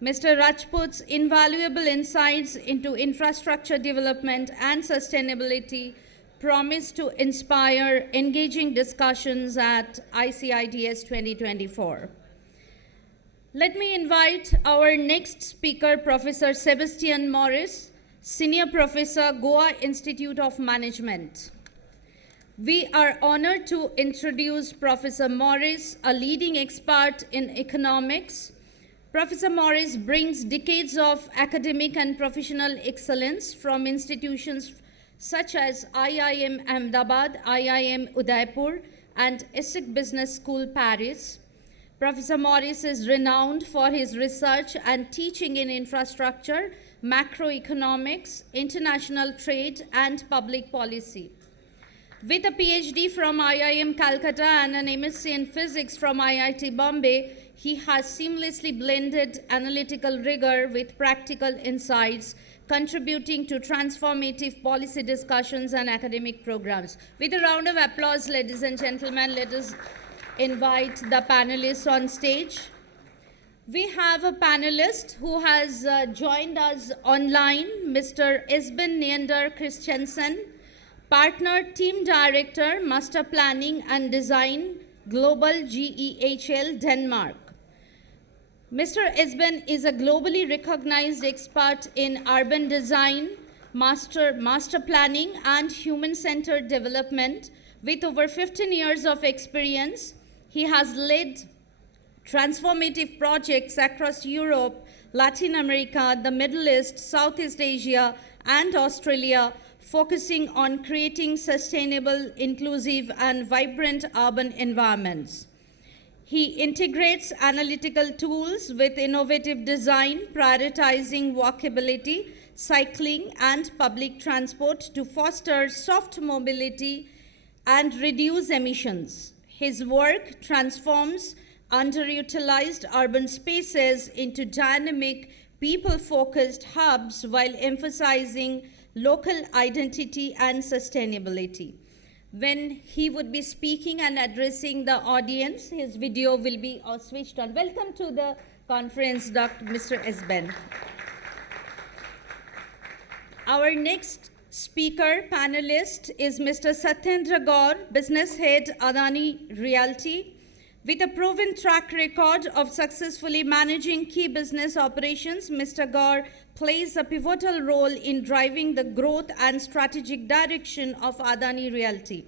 Mr. Rajput's invaluable insights into infrastructure development and sustainability promise to inspire engaging discussions at ICIDS 2024. Let me invite our next speaker, Professor Sebastian Morris, Senior Professor, Goa Institute of Management. We are honored to introduce Professor Morris, a leading expert in economics. Professor Morris brings decades of academic and professional excellence from institutions such as IIM Ahmedabad, IIM Udaipur, and ESSEC Business School, Paris. Professor Morris is renowned for his research and teaching in infrastructure, macroeconomics, international trade, and public policy. With a PhD from IIM Calcutta and an MSc in physics from IIT Bombay, he has seamlessly blended analytical rigor with practical insights, contributing to transformative policy discussions and academic programs. With a round of applause, ladies and gentlemen, let us invite the panelists on stage. We have a panelist who has joined us online, Mr. Esben Neander Christensen, Partner Team Director, Master Planning and Design, Global GEHL, Denmark. Mr. Esben is a globally recognized expert in urban design, master planning, and human-centered development. With over 15 years of experience, he has led transformative projects across Europe, Latin America, the Middle East, Southeast Asia, and Australia, focusing on creating sustainable, inclusive, and vibrant urban environments. He integrates analytical tools with innovative design, prioritizing walkability, cycling, and public transport to foster soft mobility and reduce emissions. His work transforms underutilized urban spaces into dynamic, people-focused hubs while emphasizing local identity and sustainability. When he would be speaking and addressing the audience, his video will be switched on. Welcome to the conference, Mr. Esben. Our next speaker panelist is Mr. Satyendra Gaur, Business Head, Adani Realty. With a proven track record of successfully managing key business operations, Mr. Gaur plays a pivotal role in driving the growth and strategic direction of Adani Realty.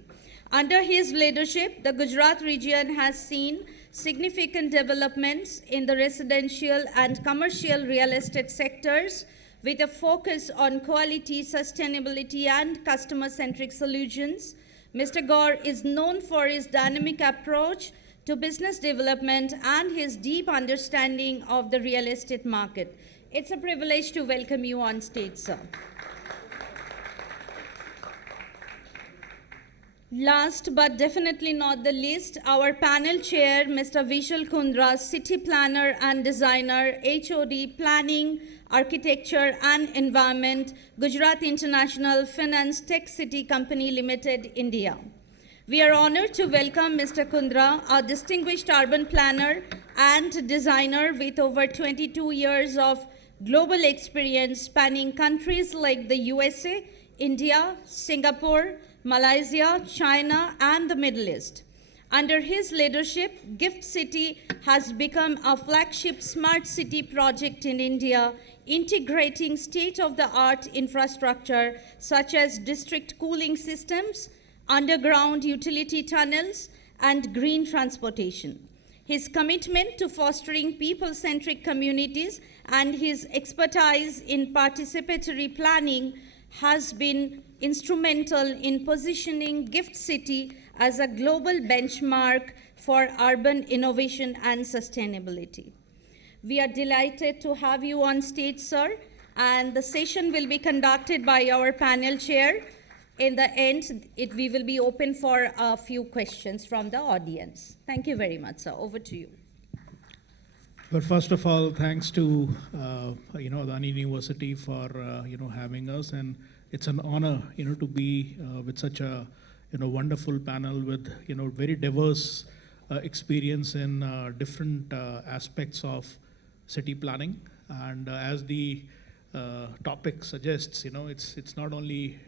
Under his leadership, the Gujarat region has seen significant developments in the residential and commercial real estate sectors, with a focus on quality, sustainability, and customer-centric solutions. Mr. Gaur is known for his dynamic approach to business development and his deep understanding of the real estate market. It's a privilege to welcome you on stage, sir. Last but definitely not the least, our panel chair, Mr. Vishal Kundra, City Planner and Designer, HOD, Planning, Architecture and Environment, Gujarat International Finance Tech City Company Limited, India. We are honored to welcome Mr. Kundra, a distinguished urban planner and designer with over 22 years of global experience spanning countries like the USA, India, Singapore, Malaysia, China, and the Middle East. Under his leadership, Gift City has become a flagship smart city project in India, integrating state-of-the-art infrastructure such as district cooling systems, underground utility tunnels, and green transportation. His commitment to fostering people-centric communities and his expertise in participatory planning has been instrumental in positioning Gift City as a global benchmark for urban innovation and sustainability. We are delighted to have you on stage, sir, and the session will be conducted by our panel chair. In the end, we will be open for a few questions from the audience. Thank you very much, sir. Over to you. But first of all, thanks to Adani University for having us, and it's an honor to be with such a wonderful panel with very diverse experience in different aspects of city planning. And as the topic suggests, it's not only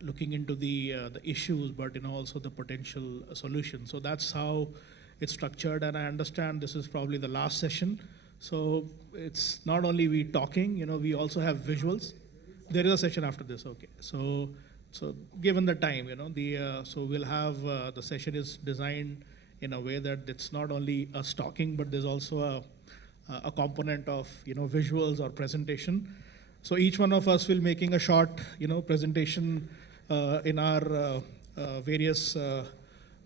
looking into the issues, but also the potential solutions. So that's how it's structured, and I understand this is probably the last session. So it's not only we talking, we also have visuals. There is a session after this, okay. So given the time, so we'll have, the session is designed in a way that it's not only us talking, but there's also a component of, visuals or presentation. So each one of us will making a short, presentation in our various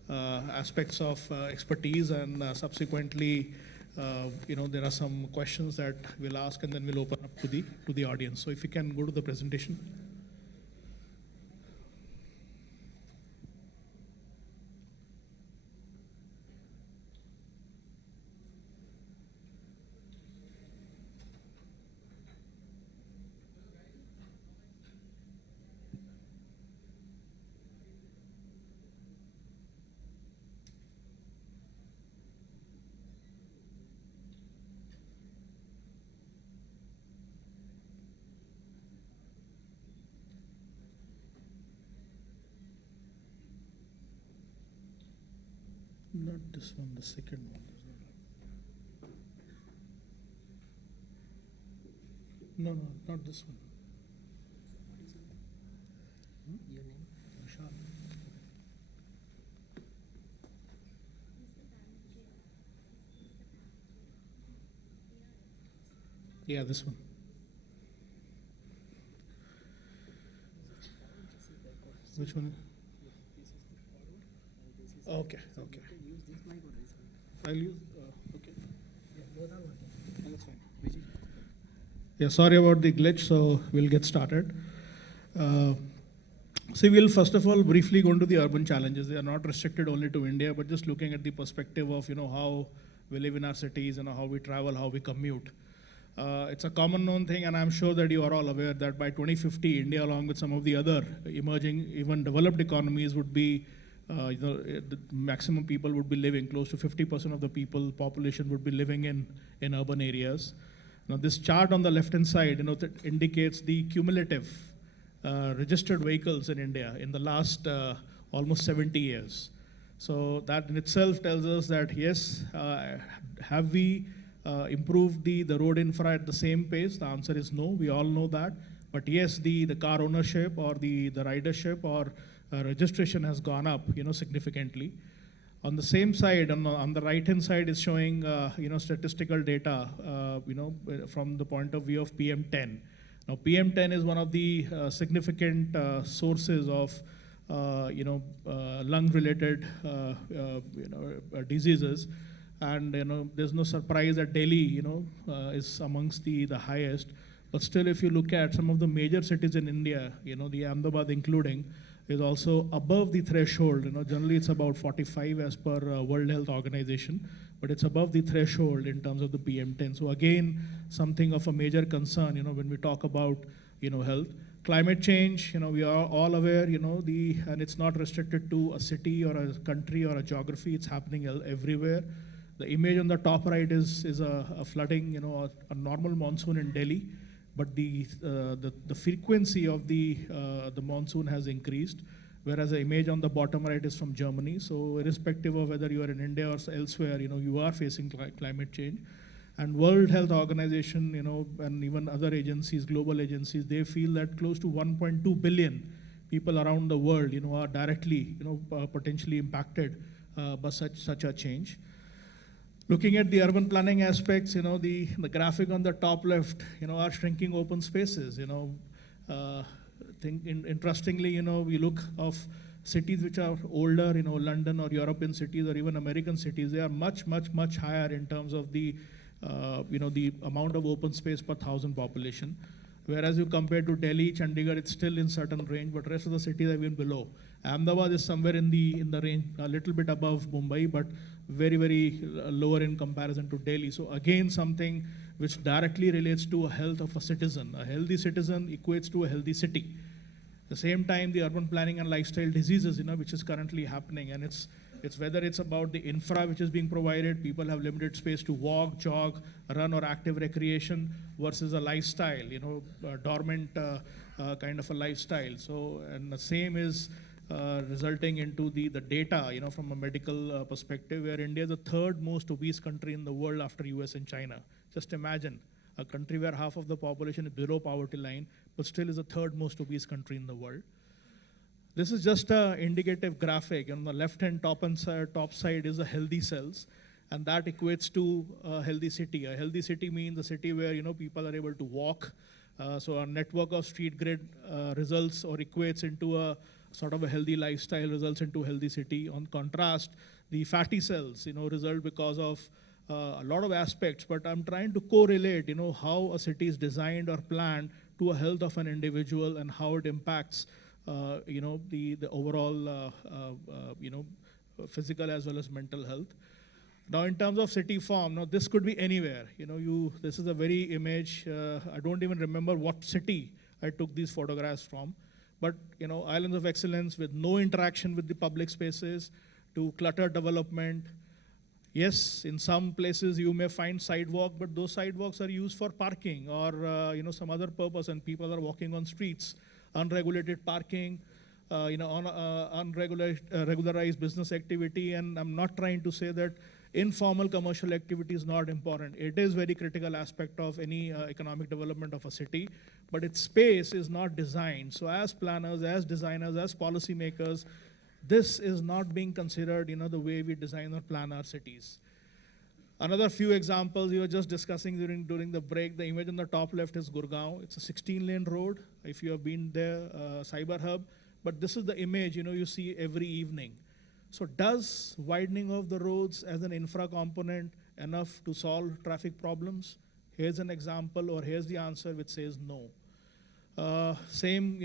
aspects of expertise, and subsequently, there are some questions that we'll ask, and then we'll open up to the audience. So if you can go to the presentation. Not this one, the second one. No, not this one. Your name? Vishal. Yeah, this one. Which one? Okay. Use this mic or this one? I'll use, okay. Yeah, both are working. That's fine. Which is Yeah, sorry about the glitch, so we'll get started. So we'll first of all briefly go into the urban challenges. They are not restricted only to India, but just looking at the perspective of, how we live in our cities, how we travel, how we commute. It's a common known thing, and I'm sure that you are all aware that by 2050, India, along with some of the other emerging, even developed economies, would be, the maximum people would be living, close to 50% of the population would be living in urban areas. Now, this chart on the left-hand side, that indicates the cumulative registered vehicles in India in the last almost 70 years. So that in itself tells us that yes, have we improved the road infra at the same pace? The answer is no. We all know that. But yes, the car ownership or the ridership or registration has gone up, significantly. On the same side, on the right-hand side is showing, statistical data, from the point of view of PM10. Now, PM10 is one of the significant sources of, lung-related, diseases. And, there's no surprise that Delhi, is amongst the highest. But still, if you look at some of the major cities in India, the Ahmedabad including, is also above the threshold. Generally it's about 45 as per World Health Organization, but it's above the threshold in terms of the PM10. So again, something of a major concern, when we talk about, health. Climate change, we are all aware, and it's not restricted to a city or a country or a geography. It's happening everywhere. The image on the top right is a flooding, a normal monsoon in Delhi. But the frequency of the monsoon has increased, whereas the image on the bottom right is from Germany. So irrespective of whether you are in India or elsewhere, you are facing climate change. And World Health Organization, and even other agencies, global agencies, they feel that close to 1.2 billion people around the world, are directly, potentially impacted by such a change. Looking at the urban planning aspects, the graphic on the top left, are shrinking open spaces. Interestingly, we look of cities which are older, London or European cities or even American cities, they are much higher in terms of the, the amount of open space per thousand population. Whereas you compare to Delhi, Chandigarh, it's still in certain range, but rest of the cities are even below. Ahmedabad is somewhere in the range, a little bit above Mumbai, but very lower in comparison to Delhi. So again, something which directly relates to a health of a citizen. A healthy citizen equates to a healthy city. At the same time, the urban planning and lifestyle diseases, which is currently happening, and it's It's whether it's about the infra which is being provided, people have limited space to walk, jog, run, or active recreation versus a lifestyle, dormant kind of a lifestyle. So, and the same is resulting into the data, from a medical perspective, where India is the third most obese country in the world after US and China. Just imagine a country where half of the population is below poverty line, but still is the third most obese country in the world. This is just an indicative graphic. On the left-hand top side is the healthy cells, and that equates to a healthy city. A healthy city means a city where people are able to walk. So a network of street grid results or equates into a sort of a healthy lifestyle, results into a healthy city. On contrast, the fatty cells, result because of a lot of aspects, but I'm trying to correlate, how a city is designed or planned to a health of an individual and how it impacts the overall, physical as well as mental health. Now, in terms of city form, now this could be anywhere. This is a very image. I don't even remember what city I took these photographs from, but islands of excellence with no interaction with the public spaces, to cluttered development. Yes, in some places you may find sidewalk, but those sidewalks are used for parking or some other purpose, and people are walking on streets. Unregulated parking, regularized business activity, and I'm not trying to say that informal commercial activity is not important. It is very critical aspect of any economic development of a city, but its space is not designed. So as planners, as designers, as policymakers, this is not being considered, the way we design or plan our cities. Another few examples we were just discussing during the break. The image on the top left is Gurgaon. It's a 16-lane road. If you have been there, Cyber Hub. But this is the image you see every evening. So does widening of the roads as an infra component enough to solve traffic problems? Here's an example, or here's the answer which says no. Same,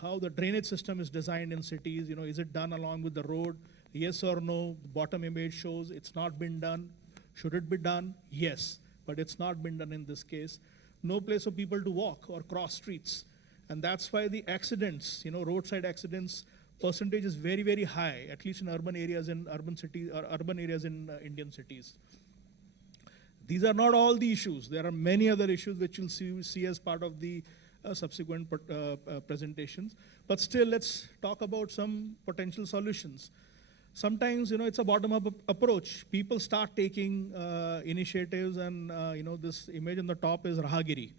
how the drainage system is designed in cities. Is it done along with the road? Yes or no? The bottom image shows it's not been done. Should it be done? Yes, but it's not been done in this case. No place for people to walk or cross streets. And that's why the accidents, roadside accidents percentage is very, very high, at least in urban areas in urban cities or urban areas in Indian cities. These are not all the issues. There are many other issues which you'll see as part of the subsequent presentations. But still, let's talk about some potential solutions. Sometimes, it's a bottom-up approach. People start taking initiatives, and this image on the top is Rahagiri.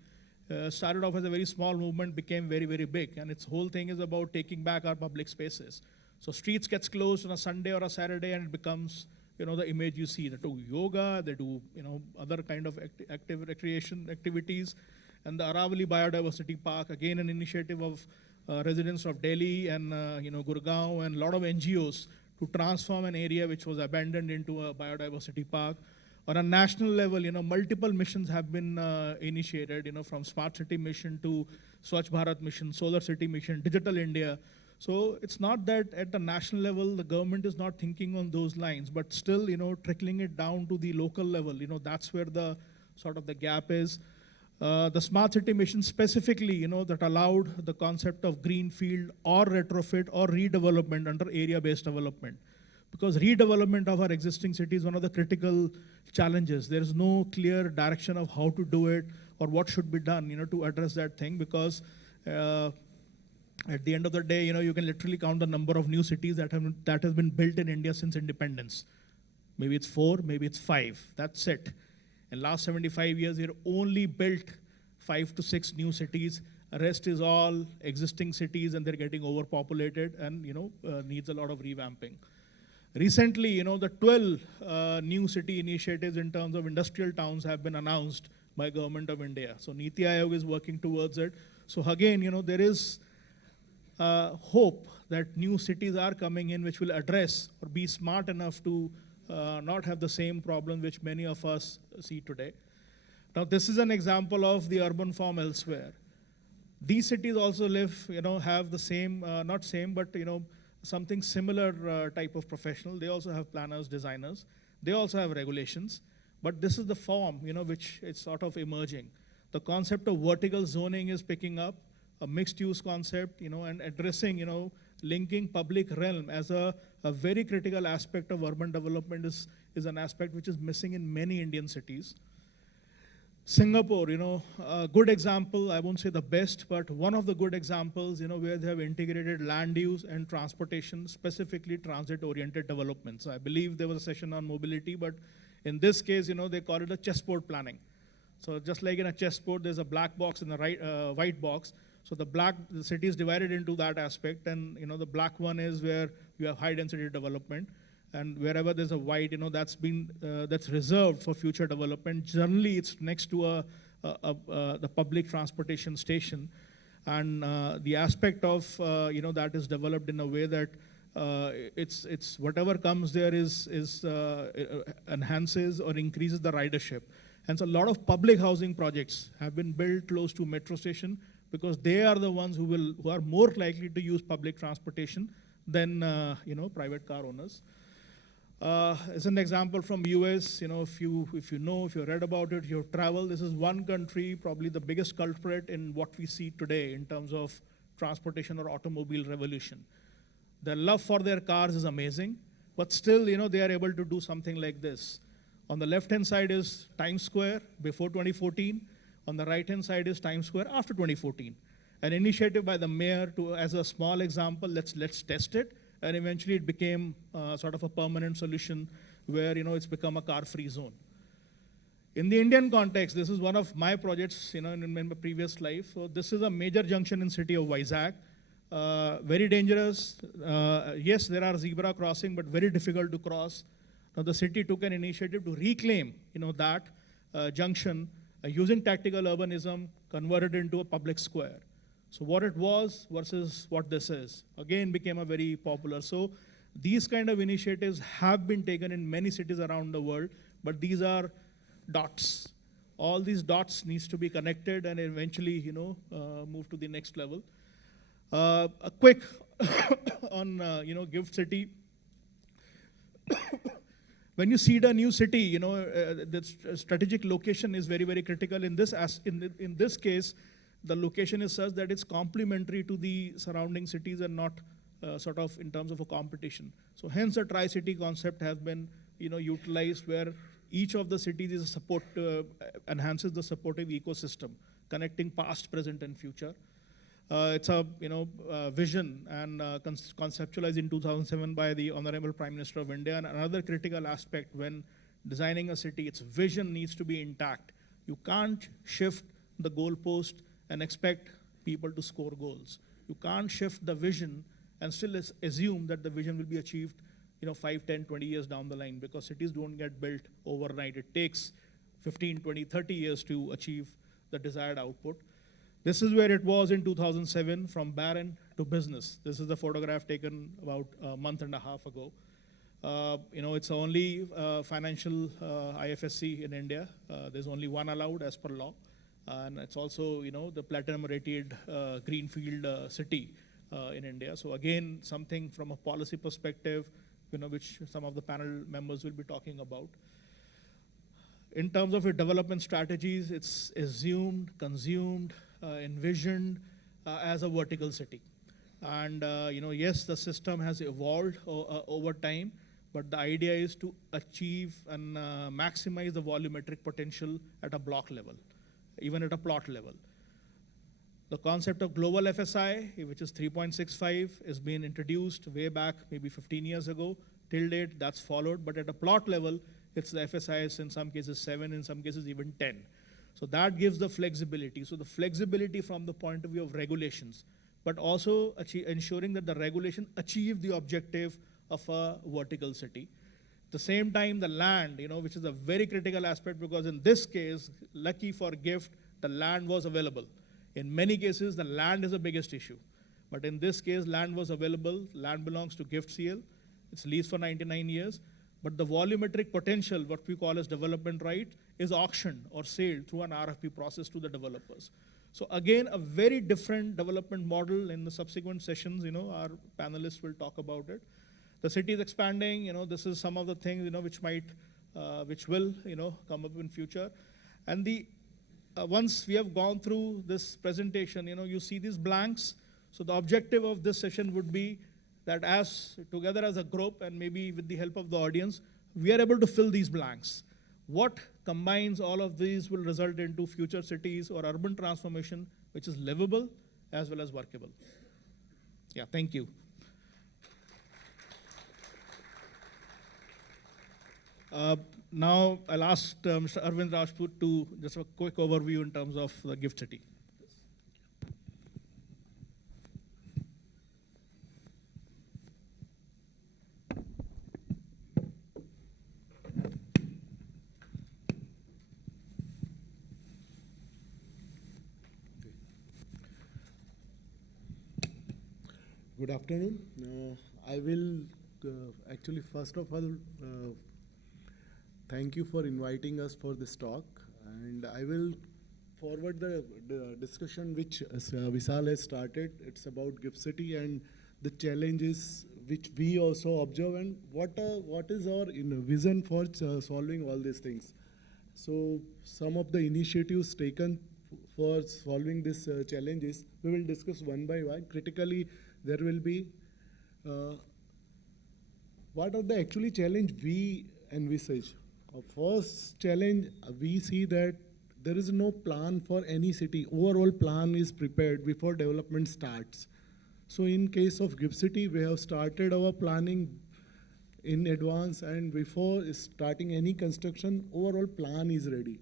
Started off as a very small movement, became very, very big, and its whole thing is about taking back our public spaces. So streets gets closed on a Sunday or a Saturday, and it becomes, the image you see. They do yoga, they do, other kind of active recreation activities. And the Aravali Biodiversity Park, again, an initiative of residents of Delhi and Gurgaon and a lot of NGOs to transform an area which was abandoned into a biodiversity park. On a national level, multiple missions have been initiated, from Smart City Mission to Swachh Bharat Mission, Solar City Mission, Digital India. So it's not that at the national level, the government is not thinking on those lines, but still, trickling it down to the local level, that's where the sort of the gap is. The Smart City Mission specifically, that allowed the concept of greenfield or retrofit or redevelopment under area-based development. Because redevelopment of our existing city is one of the critical challenges. There is no clear direction of how to do it or what should be done, to address that thing. Because at the end of the day, you can literally count the number of new cities that has been built in India since independence. Maybe it's 4, maybe it's 5. That's it. In last 75 years, we've only built 5 to 6 new cities. The rest is all existing cities, and they're getting overpopulated and needs a lot of revamping. Recently, the 12 new city initiatives in terms of industrial towns have been announced by Government of India. So Niti Aayog is working towards it. So again, there is hope that new cities are coming in which will address or be smart enough to not have the same problem which many of us see today. Now, this is an example of the urban form elsewhere. These cities also have the same, not same, but something similar type of professional. They also have planners, designers. They also have regulations. But this is the form, which is sort of emerging. The concept of vertical zoning is picking up, a mixed-use concept, and addressing, linking public realm as a very critical aspect of urban development is an aspect which is missing in many Indian cities. Singapore, a good example, I won't say the best, but one of the good examples, where they have integrated land use and transportation, specifically transit-oriented developments. I believe there was a session on mobility, but in this case, they call it a chessboard planning. So just like in a chessboard, there's a black box and a white box. So the city is divided into that aspect, and the black one is where you have high density development, and wherever there's a white, that's reserved for future development. Generally, it's next to the public transportation station, and the aspect of that is developed in a way that it's whatever comes there enhances or increases the ridership. And so a lot of public housing projects have been built close to metro station because they are the ones who are more likely to use public transportation than private car owners. As an example from US, if you read about it, you've traveled, this is one country, probably the biggest culprit in what we see today in terms of transportation or automobile revolution. Their love for their cars is amazing, but still, they are able to do something like this. On the left-hand side is Times Square before 2014. On the right-hand side is Times Square after 2014. An initiative by the mayor as a small example, let's test it. And eventually it became sort of a permanent solution where, it's become a car-free zone. In the Indian context, this is one of my projects, in my previous life. So this is a major junction in city of Vizag. Very dangerous. Yes, there are zebra crossing, but very difficult to cross. Now the city took an initiative to reclaim, that junction using tactical urbanism, converted into a public square. So what it was versus what this is, again, became a very popular. So these kind of initiatives have been taken in many cities around the world, but these are dots. All these dots needs to be connected and eventually, move to the next level. A quick on, Gift City. When you seed a new city, the strategic location is very, very critical. In this case, the location is such that it's complementary to the surrounding cities and not sort of in terms of a competition. So hence a tri-city concept has been utilized where each of the cities is enhances the supportive ecosystem, connecting past, present, and future. It's a vision and conceptualized in 2007 by the Honorable Prime Minister of India. And another critical aspect when designing a city, its vision needs to be intact. You can't shift the goalpost and expect people to score goals. You can't shift the vision and still assume that the vision will be achieved 5, 10, 20 years down the line, because cities don't get built overnight. It takes 15, 20, 30 years to achieve the desired output. This is where it was in 2007, from barren to business. This is the photograph taken about a month and a half ago. It's only financial IFSC in India. There's only one allowed as per law. And it's also, the platinum rated greenfield city in India. So again, something from a policy perspective, which some of the panel members will be talking about. In terms of its development strategies, it's assumed, consumed, envisioned as a vertical city. And yes, the system has evolved over time, but the idea is to achieve and maximize the volumetric potential at a block level, even at a plot level. The concept of global FSI, which is 3.65, is being introduced way back, maybe 15 years ago. Till date, that's followed, but at a plot level, it's the FSI is in some cases 7, in some cases even 10. So that gives the flexibility. So the flexibility from the point of view of regulations, but also ensuring that the regulation achieve the objective of a vertical city. At the same time, the land, which is a very critical aspect, because in this case, lucky for GIFT, the land was available. In many cases, the land is the biggest issue. But in this case, land was available. Land belongs to GIFT CL. It's leased for 99 years. But the volumetric potential, what we call as development right, is auctioned or sold through an RFP process to the developers. So again, a very different development model. In the subsequent sessions, our panelists will talk about it. The city is expanding. This is some of the things, which will, come up in future. And once we have gone through this presentation, you see these blanks. So the objective of this session would be that as together as a group and maybe with the help of the audience, we are able to fill these blanks. What combines all of these will result into future cities or urban transformation, which is livable as well as workable. Yeah, thank you. Now I'll ask Mr. Arvind Rajput to just a quick overview in terms of the Gift City. Good afternoon. I will actually, first of all, thank you for inviting us for this talk. And I will forward the discussion which Vishal has started. It's about Gift City and the challenges which we also observe and what is our vision for solving all these things. So some of the initiatives taken for solving these challenges, we will discuss one by one. Critically, there will be what are the actually challenge we envisage. First challenge, we see that there is no plan for any city. Overall plan is prepared before development starts. So in case of Gift City, we have started our planning in advance, and before starting any construction, overall plan is ready.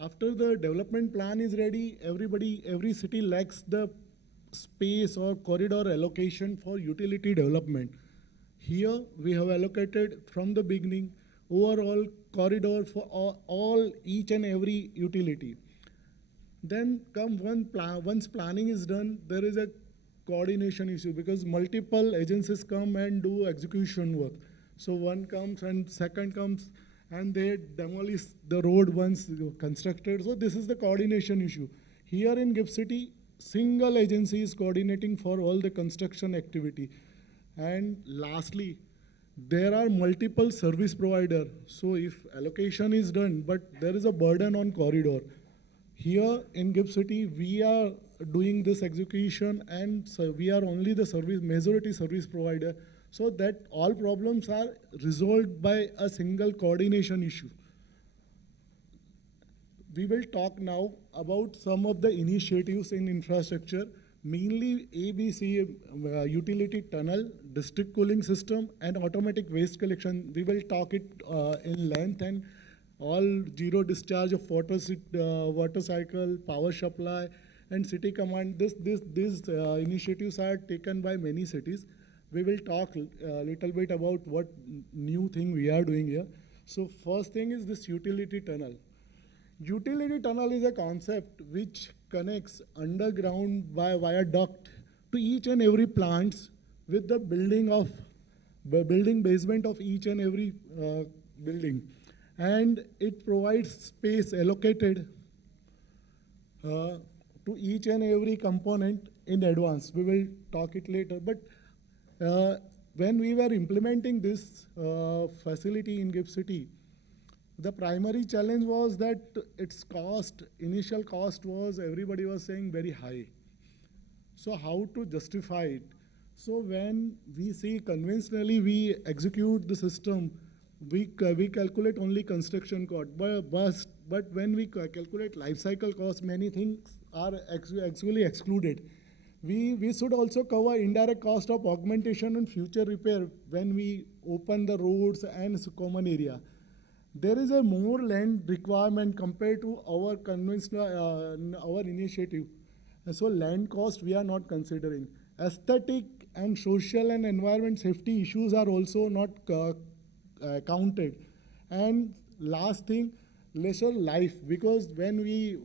After the development plan is ready, every city lacks the space or corridor allocation for utility development. Here we have allocated from the beginning overall corridor for each and every utility. Then once planning is done, there is a coordination issue because multiple agencies come and do execution work. So one comes and second comes and they demolish the road once constructed. So this is the coordination issue. Here in Gift City, single agency is coordinating for all the construction activity. And lastly, there are multiple service providers. So if allocation is done, but there is a burden on corridor. Here in Gift City, we are doing this execution and so we are only the majority service provider, so that all problems are resolved by a single coordination issue. We will talk now about some of the initiatives in infrastructure, mainly ABC, utility tunnel, district cooling system, and automatic waste collection. We will talk it in length, and all zero discharge of water cycle, power supply, and city command. These initiatives are taken by many cities. We will talk a little bit about what new thing we are doing here. So first thing is this utility tunnel. Utility tunnel is a concept which connects underground via duct to each and every plants with the building basement of each and every building. And it provides space allocated to each and every component in advance. We will talk it later. But when we were implementing this facility in Gift City, the primary challenge was that its initial cost was, everybody was saying, very high. So how to justify it? So when we see conventionally we execute the system, we calculate only construction cost. But when we calculate life cycle cost, many things are actually excluded. We should also cover indirect cost of augmentation and future repair when we open the roads and common area. There is a more land requirement compared to our conventional, our initiative. And so land cost we are not considering. Aesthetic and social and environment safety issues are also not counted. And last thing, lesser life, because when we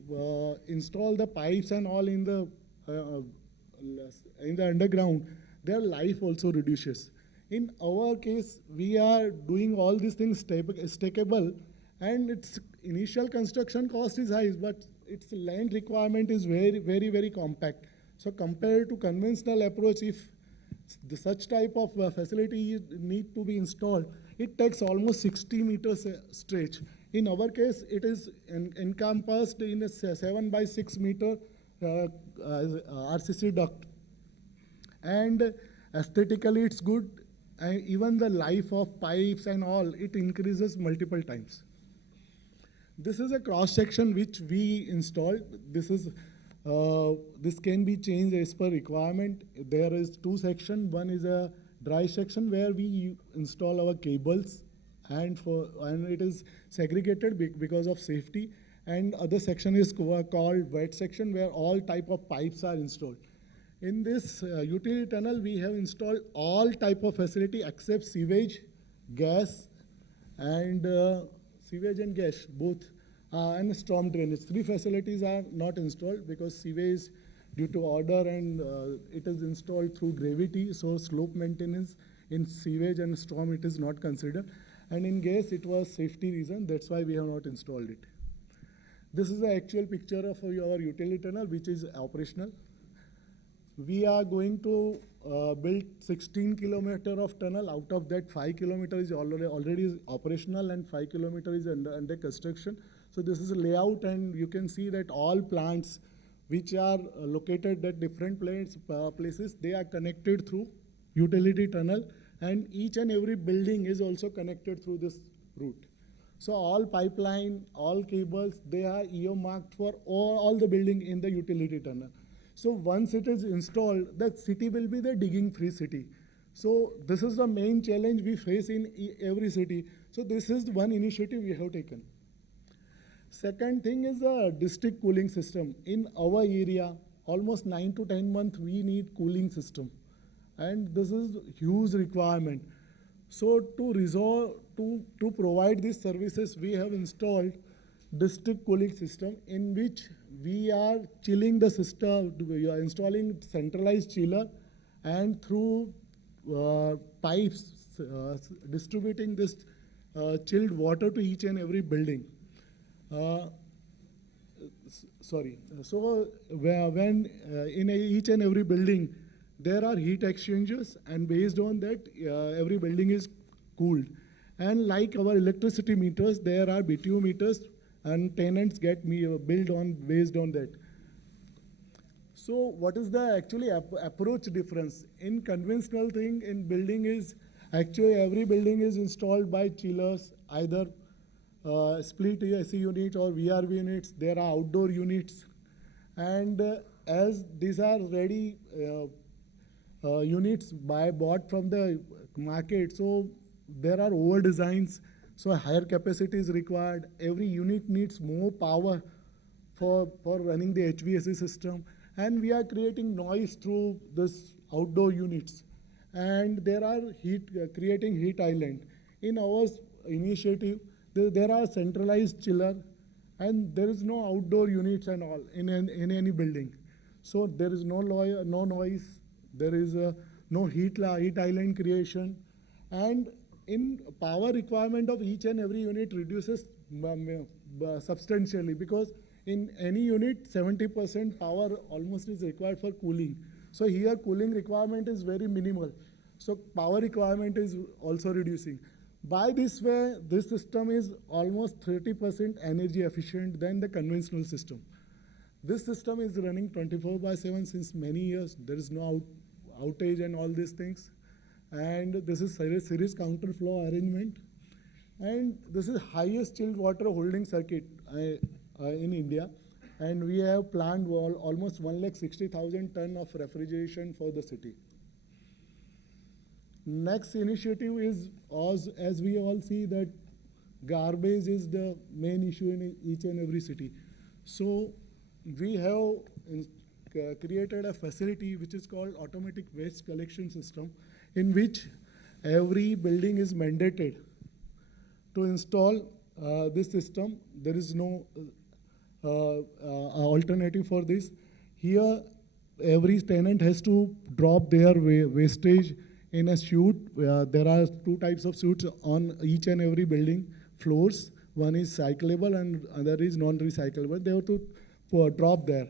install the pipes and all in the underground, their life also reduces. In our case, we are doing all these things stackable, and its initial construction cost is high, but its land requirement is very compact. So compared to conventional approach, if such type of facility need to be installed, it takes almost 60 meters stretch. In our case, it is encompassed in a 7 by 6 meter RCC duct. And Aesthetically, it's good. And even the life of pipes and all, it increases multiple times. This is a cross section which we installed. This can be changed as per requirement. There is two sections. One is a dry section where we install our cables, and it is segregated because of safety. And other section is called wet section where all type of pipes are installed. In this utility tunnel, we have installed all type of facility except sewage, gas, and gas both, and storm drainage. Three facilities are not installed because sewage due to order, and it is installed through gravity, so slope maintenance in sewage and storm it is not considered. And in gas it was safety reason, that's why we have not installed it. This is the actual picture of our utility tunnel which is operational. We are going to build 16 kilometer of tunnel. Out of that, 5 kilometers is already operational and 5 kilometers is under construction. So this is a layout, and you can see that all plants which are located at different places, they are connected through utility tunnel, and each and every building is also connected through this route. So all pipeline, all cables, they are earmarked for all the building in the utility tunnel. So once it is installed, the city will be the digging-free city. So this is the main challenge we face in every city. So this is one initiative we have taken. Second thing is the district cooling system. In our area, almost 9 to 10 months we need cooling system. And this is huge requirement. So to provide these services, we have installed district cooling system in which we are chilling the system. We are installing centralized chiller, and through pipes distributing this chilled water to each and every building. So when in each and every building there are heat exchangers, and based on that every building is cooled. And like our electricity meters, there are BTU meters, and tenants get billed on based on that. So what is the actually approach difference? In conventional thing in building is, actually every building is installed by chillers, either split AC unit or VRV units. There are outdoor units. And as these are ready units bought from the market, so there are over designs. So higher capacity is required. Every unit needs more power for running the HVAC system. And we are creating noise through this outdoor units. And there are creating heat island. In our initiative, there are centralized chiller, and there is no outdoor units and all in any building. So there is no noise, there is no heat island creation. And in power requirement of each and every unit reduces substantially, because in any unit 70% power almost is required for cooling. So here cooling requirement is very minimal. So power requirement is also reducing. By this way, this system is almost 30% energy efficient than the conventional system. This system is running 24/7 since many years. There is no outage and all these things. And this is series counterflow arrangement. And this is highest chilled water holding circuit in India. And we have planned almost 160,000 ton of refrigeration for the city. Next initiative is, as we all see, that garbage is the main issue in each and every city. So we have created a facility which is called automatic waste collection system, in which every building is mandated to install this system. There is no alternative for this. Here, every tenant has to drop their wastage in a chute. There are two types of chutes on each and every building floors. One is cyclable and other is non-recyclable. They have to drop there.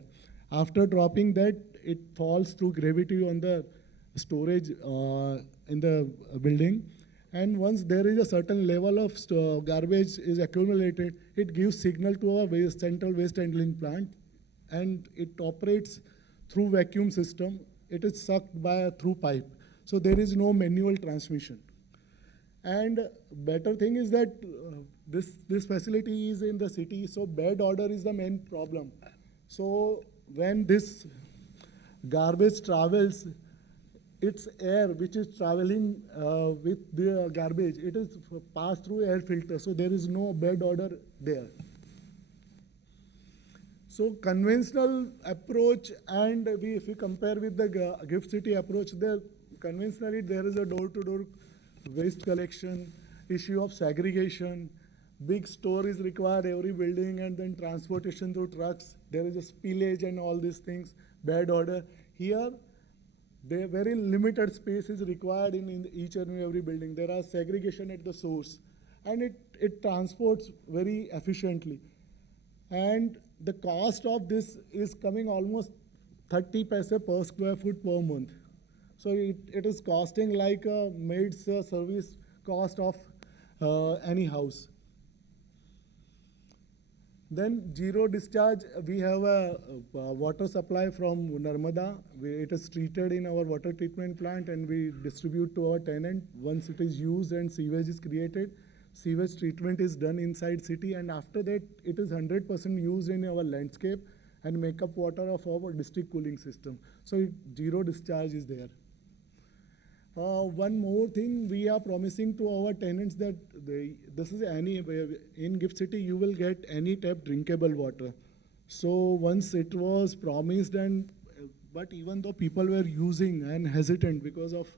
After dropping that, it falls through gravity on the storage in the building. And once there is a certain level of garbage is accumulated, it gives signal to our central waste handling plant, and it operates through vacuum system. It is sucked through pipe. So there is no manual transmission. And better thing is that this facility is in the city, so bad odor is the main problem. So when this garbage travels, its air which is traveling with the garbage, it is passed through air filter, so there is no bad odor there. So conventional approach, and if we compare with the gift city approach, conventionally there is a door-to-door waste collection, issue of segregation, big store is required every building, and then transportation through trucks. There is a spillage and all these things, bad odor. Here, the very limited space is required in each and every building. There are segregation at the source, and it transports very efficiently. And the cost of this is coming almost 30 paise per square foot per month. So it is costing like a maid's service cost of any house. Then zero discharge, we have a water supply from Narmada. It is treated in our water treatment plant, and we distribute to our tenant. Once it is used and sewage is created, sewage treatment is done inside city, and after that it is 100% used in our landscape and make up water of our district cooling system. So zero discharge is there. One more thing we are promising to our tenants, that this is in Gift City you will get any tap drinkable water. So once it was promised, but even though people were using and hesitant because of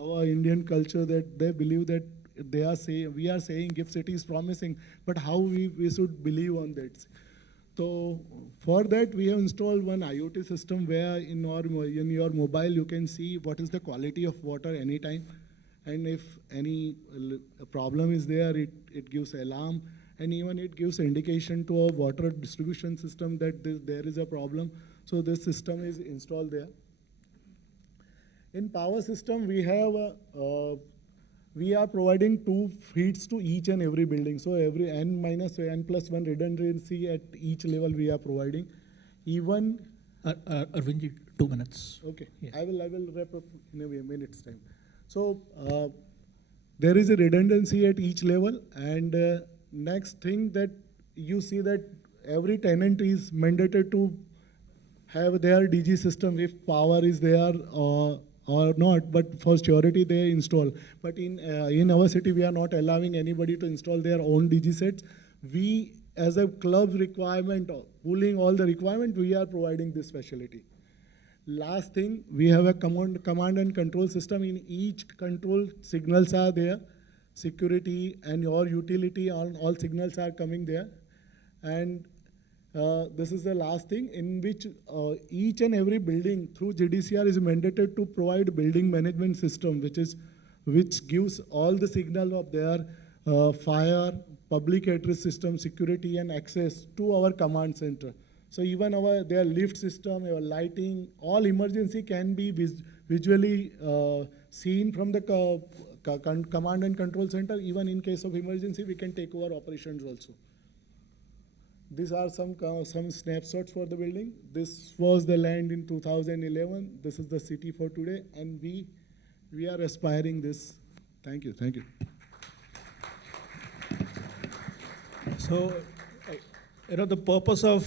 our Indian culture, that they believe that we are saying Gift City is promising, but how we should believe on that. So for that, we have installed one IoT system where in your mobile you can see what is the quality of water anytime, and if any problem is there, it gives alarm, and even it gives indication to our water distribution system that there is a problem. So this system is installed there. In power system, we are providing 2 feeds to each and every building. So every n-n+1 redundancy at each level we are providing. Even Arvindji, 2 minutes. okay, Yeah. I will wrap up in a minute's time. So there is a redundancy at each level, and next thing that you see that every tenant is mandated to have their DG system if power is there or not, but for surety they install. But in our city, we are not allowing anybody to install their own DG sets. We, as a club requirement, pulling all the requirement, we are providing this facility. Last thing, we have a command and control system. In each control, signals are there. Security and your utility, all signals are coming there. And this is the last thing, in which each and every building through GDCR is mandated to provide building management system, which gives all the signal of their fire, public address system, security, and access to our command center. So even their lift system, our lighting, all emergency can be visually seen from the command and control center. Even in case of emergency, we can take over operations also. These are some snapshots for the building. This was the land in 2011. This is the city for today, and we are aspiring this. Thank you, thank you. So, the purpose of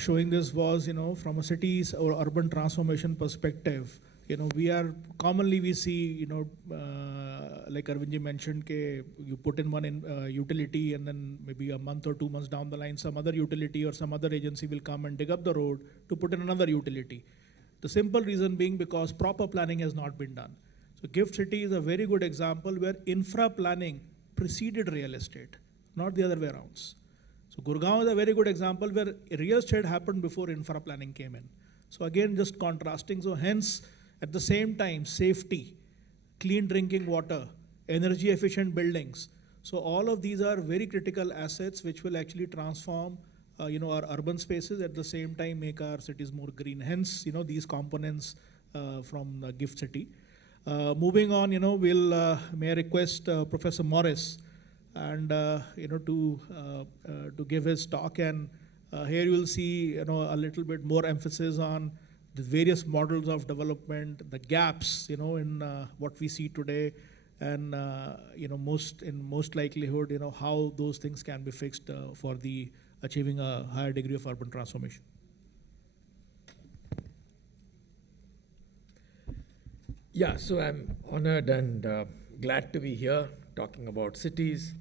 showing this was, from a city's or urban transformation perspective, we see, like Arvindji mentioned, you put in one utility, and then maybe a month or 2 months down the line, some other utility or some other agency will come and dig up the road to put in another utility. The simple reason being because proper planning has not been done. So Gift City is a very good example where infra planning preceded real estate, not the other way around. So Gurgaon is a very good example where real estate happened before infra planning came in. So again, just contrasting. So hence, at the same time, safety, clean drinking water, energy efficient buildings. So all of these are very critical assets which will actually transform our urban spaces, at the same time make our cities more green. Hence, these components from the Gift City. Moving on, may I request Professor Morris and to give his talk, and here you will see a little bit more emphasis on the various models of development, the gaps, in what we see today, and most likelihood, how those things can be fixed for the achieving a higher degree of urban transformation. Yeah, so I'm honored and glad to be here talking about cities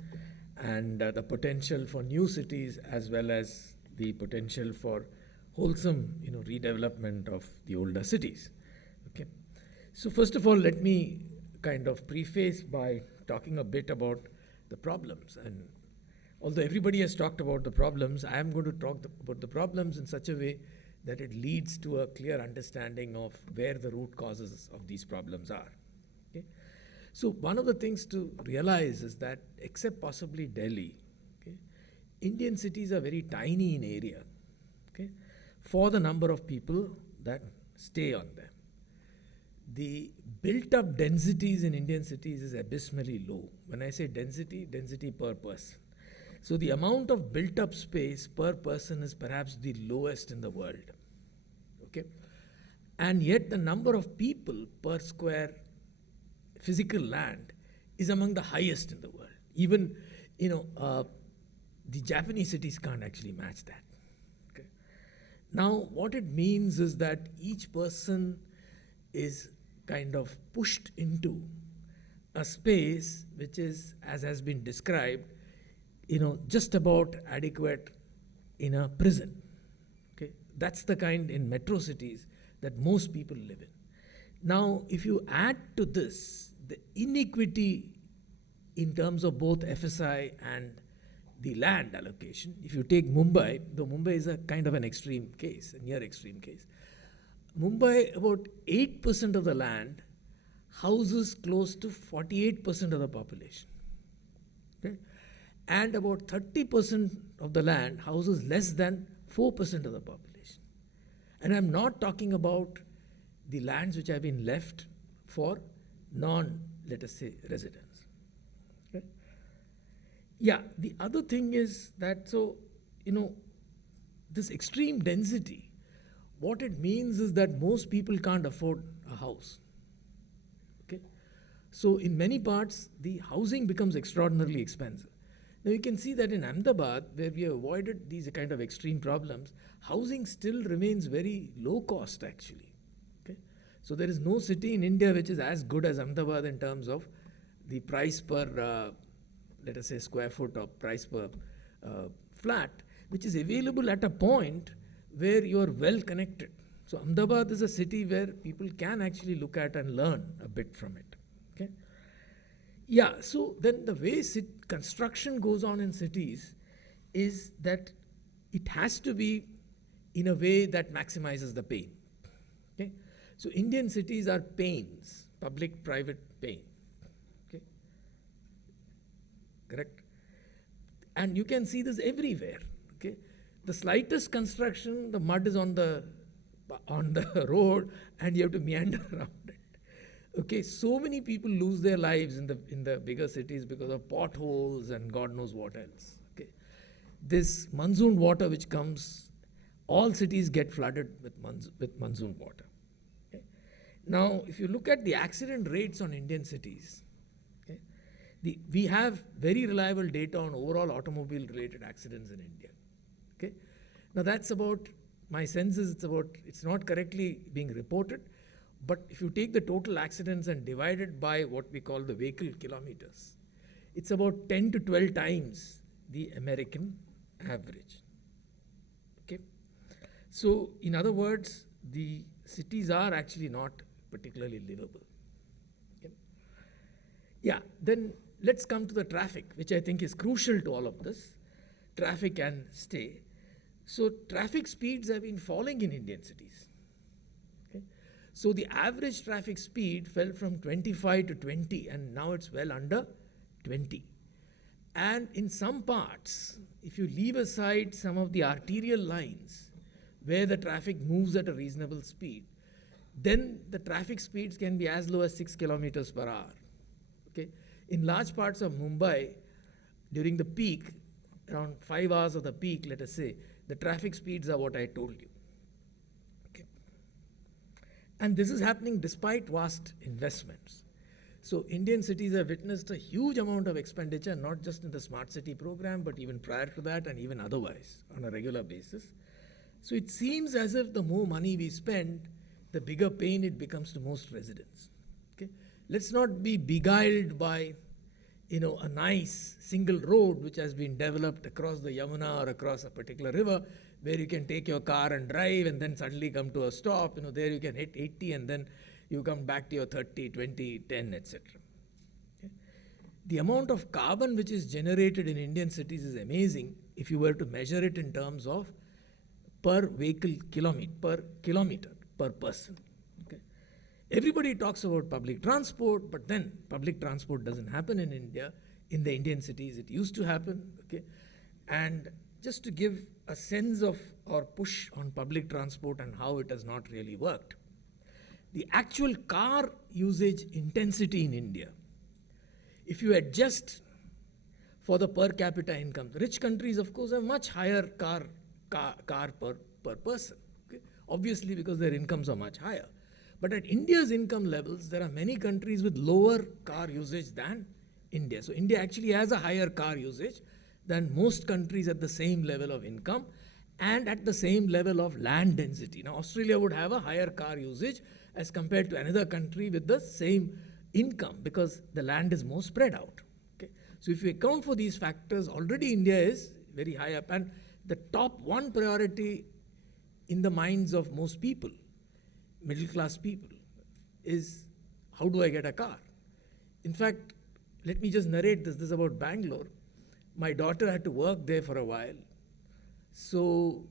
and the potential for new cities as well as the potential for wholesome, redevelopment of the older cities. Okay, so first of all, let me kind of preface by talking a bit about the problems. And although everybody has talked about the problems, I am going to talk about the problems in such a way that it leads to a clear understanding of where the root causes of these problems are. Okay? So one of the things to realize is that, except possibly Delhi, okay, Indian cities are very tiny in area, okay, for the number of people that stay on them. The built-up densities in Indian cities is abysmally low. When I say density, density per person. So the amount of built-up space per person is perhaps the lowest in the world. Okay, and yet the number of people per square physical land is among the highest in the world. Even, the Japanese cities can't actually match that. Okay. Now, what it means is that each person is kind of pushed into a space which is, as has been described, just about adequate in a prison. Okay, that's the kind in metro cities that most people live in. Now, if you add to this the inequity in terms of both FSI and the land allocation, if you take Mumbai, though Mumbai is a kind of an extreme case, a near extreme case, Mumbai, about 8% of the land houses close to 48% of the population. Okay? And about 30% of the land houses less than 4% of the population. And I'm not talking about the lands which have been left for let us say, residents. Okay? Yeah, the other thing is that, this extreme density, what it means is that most people can't afford a house. Okay? So in many parts, the housing becomes extraordinarily expensive. Now you can see that in Ahmedabad, where we have avoided these kind of extreme problems, housing still remains very low cost actually. Okay? So there is no city in India which is as good as Ahmedabad in terms of the price per, let us say, square foot or price per flat, which is available at a point where you are well connected. So Ahmedabad is a city where people can actually look at and learn a bit from it. Okay? Yeah, so then the way construction goes on in cities is that it has to be in a way that maximizes the pain. Okay? So Indian cities are pains, public-private pain. Okay? Correct? And you can see this everywhere. Okay? The slightest construction, the mud is on the road and you have to meander around it. Okay, so many people lose their lives in the bigger cities because of potholes and God knows what else. Okay, this monsoon water which comes, all cities get flooded with monsoon water. Okay? Now, if you look at the accident rates on Indian cities, okay, we have very reliable data on overall automobile-related accidents in India. Okay, now that's about, my sense is it's not correctly being reported. But if you take the total accidents and divide it by what we call the vehicle kilometers, it's about 10 to 12 times the American average. Okay? So, in other words, the cities are actually not particularly livable. Okay? Yeah, then let's come to the traffic, which I think is crucial to all of this. Traffic and stay. So, traffic speeds have been falling in Indian cities. So the average traffic speed fell from 25 to 20 and now it's well under 20. And in some parts, if you leave aside some of the arterial lines where the traffic moves at a reasonable speed, then the traffic speeds can be as low as 6 kilometers per hour. Okay? In large parts of Mumbai, during the peak, around 5 hours of the peak, let us say, the traffic speeds are what I told you. Okay. And this is happening despite vast investments. So Indian cities have witnessed a huge amount of expenditure, not just in the smart city program, but even prior to that and even otherwise on a regular basis. So it seems as if the more money we spend, the bigger pain it becomes to most residents. Okay? Let's not be beguiled by a nice single road which has been developed across the Yamuna or across a particular river, where you can take your car and drive and then suddenly come to a stop. There you can hit 80 and then you come back to your 30, 20, 10, etc. Okay? The amount of carbon which is generated in Indian cities is amazing if you were to measure it in terms of per vehicle kilometer, per person. Okay? Everybody talks about public transport, but then public transport doesn't happen in India. In the Indian cities, it used to happen. Okay? And just to give a sense of or push on public transport and how it has not really worked, the actual car usage intensity in India, if you adjust for the per capita income, the rich countries, of course, have much higher car per person. Okay? Obviously, because their incomes are much higher. But at India's income levels, there are many countries with lower car usage than India. So India actually has a higher car usage than most countries at the same level of income and at the same level of land density. Now, Australia would have a higher car usage as compared to another country with the same income because the land is more spread out. Okay? So if you account for these factors, already India is very high up, and the top one priority in the minds of most people, middle class people, is how do I get a car? In fact, let me just narrate this. This is about Bangalore. My daughter had to work there for a while. So,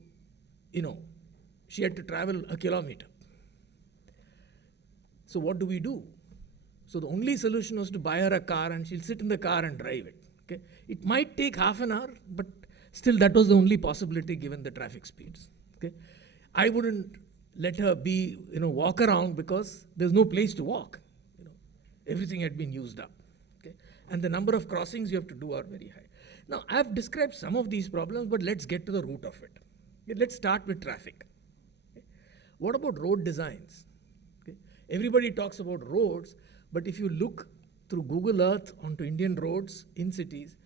she had to travel a kilometer. So what do we do? So the only solution was to buy her a car and she'll sit in the car and drive it. Okay? It might take half an hour, but still that was the only possibility given the traffic speeds. Okay? I wouldn't let her walk around because there's no place to walk. Everything had been used up. Okay? And the number of crossings you have to do are very high. Now, I've described some of these problems, but let's get to the root of it. Okay? Let's start with traffic. Okay? What about road designs? Okay? Everybody talks about roads, but if you look through Google Earth onto Indian roads in cities,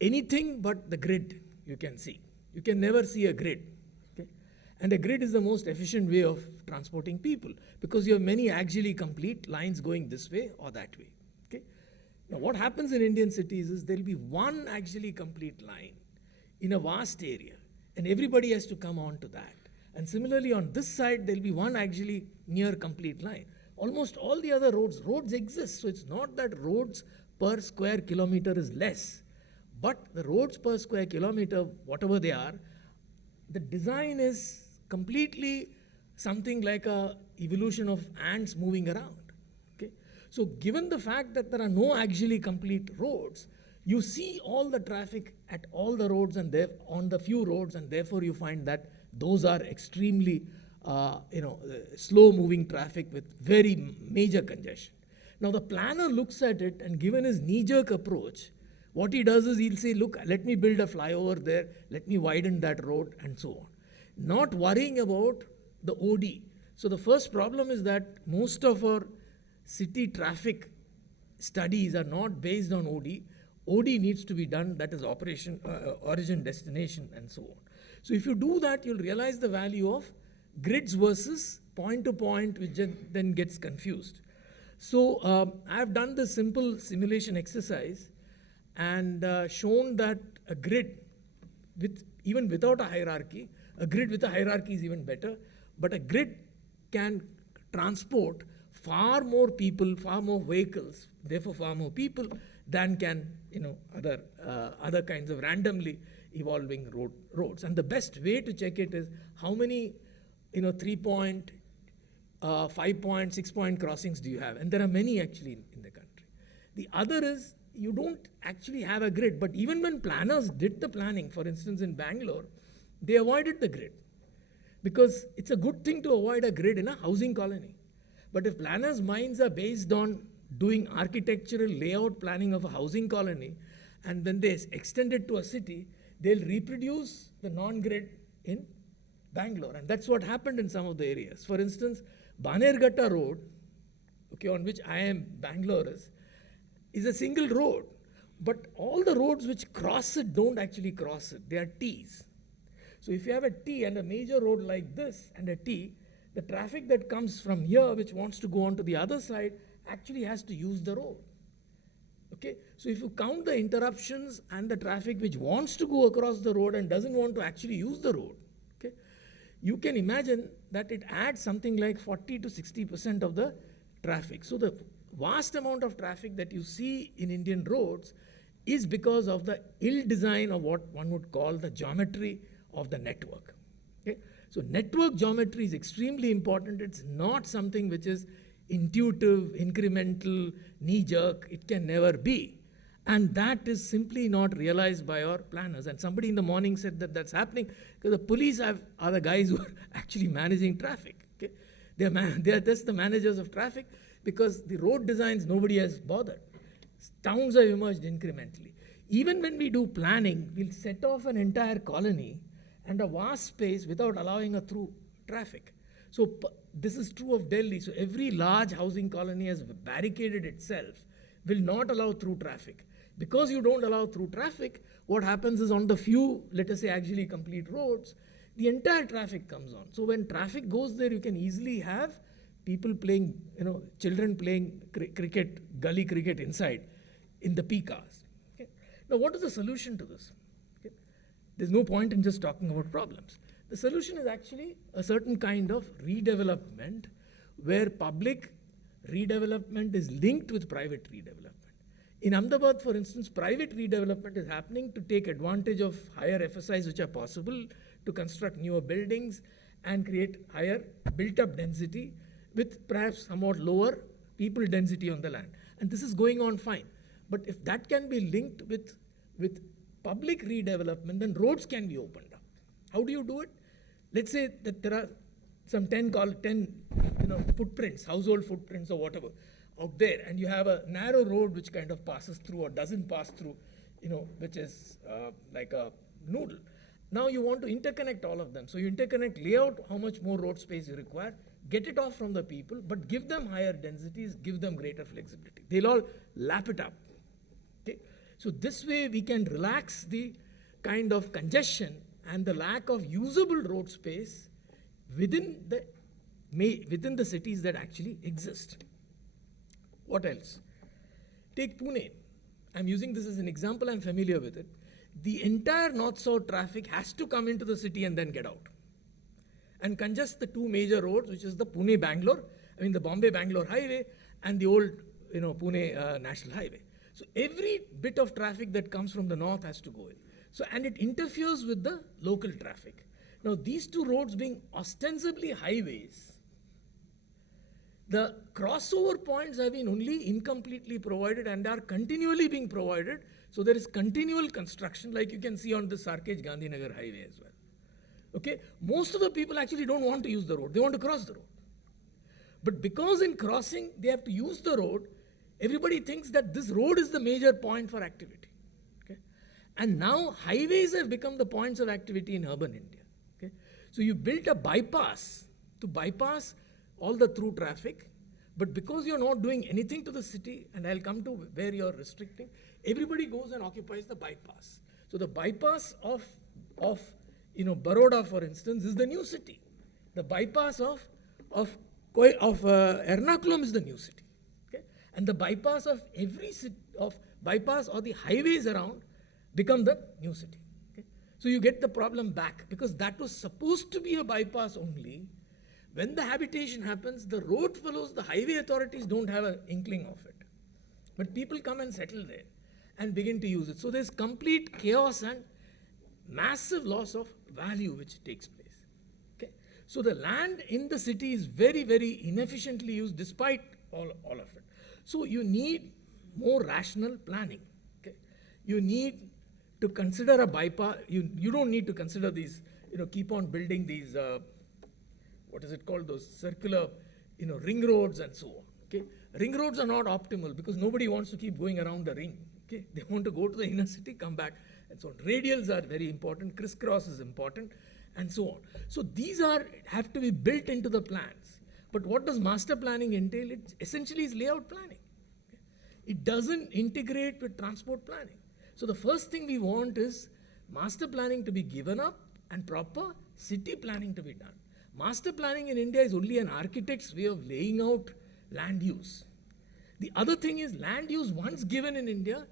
anything but the grid you can see. You can never see a grid. Okay? And a grid is the most efficient way of transporting people because you have many axially complete lines going this way or that way. Okay? Now, what happens in Indian cities is there will be one axially complete line in a vast area, and everybody has to come on to that. And similarly, on this side, there will be one axially near complete line. Almost all the other roads exist, so it's not that roads per square kilometer is less, but the roads per square kilometer, whatever they are, the design is completely something like a evolution of ants moving around. Okay? So given the fact that there are no actually complete roads, you see all the traffic at all the roads and on the few roads, and therefore you find that those are extremely slow moving traffic with very major congestion. Now the planner looks at it, and given his knee-jerk approach, what he does is he'll say, look, let me build a flyover there, let me widen that road, and so on. Not worrying about the OD. So the first problem is that most of our city traffic studies are not based on OD. OD needs to be done, that is origin, destination, and so on. So if you do that, you'll realize the value of grids versus point to point, which then gets confused. So I've done this simple simulation exercise and shown that a grid, even without a hierarchy, a grid with a hierarchy is even better, but a grid can transport far more people, far more vehicles, therefore far more people than can other kinds of randomly evolving roads. And the best way to check it is how many 3-point, 5-point, 6-point crossings do you have? And there are many actually in the country. The other is you don't actually have a grid, but even when planners did the planning, for instance in Bangalore, they avoided the grid because it's a good thing to avoid a grid in a housing colony. But if planners' minds are based on doing architectural layout planning of a housing colony and then they extend it to a city, they'll reproduce the non-grid in Bangalore. And that's what happened in some of the areas. For instance, Banerghatta Road, okay, on which I am Bangalore is a single road. But all the roads which cross it don't actually cross it. They are T's. So if you have a T and a major road like this and a T, the traffic that comes from here, which wants to go on to the other side, actually has to use the road. Okay, so if you count the interruptions and the traffic which wants to go across the road and doesn't want to actually use the road, okay, you can imagine that it adds something like 40 to 60% of the traffic. So the vast amount of traffic that you see in Indian roads is because of the ill design of what one would call the geometry of the network. Okay? So network geometry is extremely important. It's not something which is intuitive, incremental, knee-jerk. It can never be. And that is simply not realized by our planners. And somebody in the morning said that that's happening because the police are the guys who are actually managing traffic. Okay? They are just the managers of traffic because the road designs nobody has bothered. Towns have emerged incrementally. Even when we do planning, we'll set off an entire colony and a vast space without allowing a through traffic. So this is true of Delhi. So every large housing colony has barricaded itself, will not allow through traffic. Because you don't allow through traffic, what happens is on the few, let us say actually complete roads, the entire traffic comes on. So when traffic goes there, you can easily have people playing, children playing cricket, gully cricket inside in the peak hours. Okay? Now, what is the solution to this? Okay? There's no point in just talking about problems. The solution is actually a certain kind of redevelopment where public redevelopment is linked with private redevelopment. In Ahmedabad, for instance, private redevelopment is happening to take advantage of higher FSIs which are possible, to construct newer buildings and create higher built-up density with perhaps somewhat lower people density on the land. And this is going on fine. But if that can be linked with public redevelopment, then roads can be opened up. How do you do it? Let's say that there are some 10 footprints, household footprints or whatever, out there, and you have a narrow road which kind of passes through or doesn't pass through, which is like a noodle. Now you want to interconnect all of them. So you interconnect, lay out how much more road space you require, get it off from the people, but give them higher densities, give them greater flexibility. They'll all lap it up. Okay? So this way we can relax the kind of congestion and the lack of usable road space within the cities that actually exist. What else? Take Pune. I'm using this as an example, I'm familiar with it. The entire north-south traffic has to come into the city and then get out. And congest the two major roads, which is the Pune-Bangalore, the Bombay-Bangalore highway and the old, Pune National Highway. So every bit of traffic that comes from the north has to go in. So, and it interferes with the local traffic. Now, these two roads being ostensibly highways, the crossover points have been only incompletely provided and are continually being provided. So there is continual construction, like you can see on the Sarkej Gandhinagar highway as well. Okay, most of the people actually don't want to use the road, they want to cross the road. But because in crossing they have to use the road, everybody thinks that this road is the major point for activity. Okay? And now highways have become the points of activity in urban India. Okay? So you built a bypass to bypass all the through traffic, but because you're not doing anything to the city, and I'll come to where you're restricting, everybody goes and occupies the bypass. So the bypass of Baroda, for instance, is the new city. The bypass of Ernakulam is the new city. Okay? And the bypass of every city, bypass or the highways around become the new city. Okay? So you get the problem back, because that was supposed to be a bypass only. When the habitation happens, the road follows, the highway authorities don't have an inkling of it. But people come and settle there and begin to use it. So there's complete chaos and massive loss of value which takes place. Okay? So the land in the city is very, very inefficiently used despite all of it. So you need more rational planning. Okay? You need to consider a bypass. You don't need to consider these, keep on building these, those circular, ring roads and so on. Okay? Ring roads are not optimal because nobody wants to keep going around the ring. Okay? They want to go to the inner city, come back, and so on. Radials are very important, crisscross is important, and so on. So these have to be built into the plans. But what does master planning entail? It essentially is layout planning. It doesn't integrate with transport planning. So the first thing we want is master planning to be given up and proper city planning to be done. Master planning in India is only an architect's way of laying out land use. The other thing is land use once given in India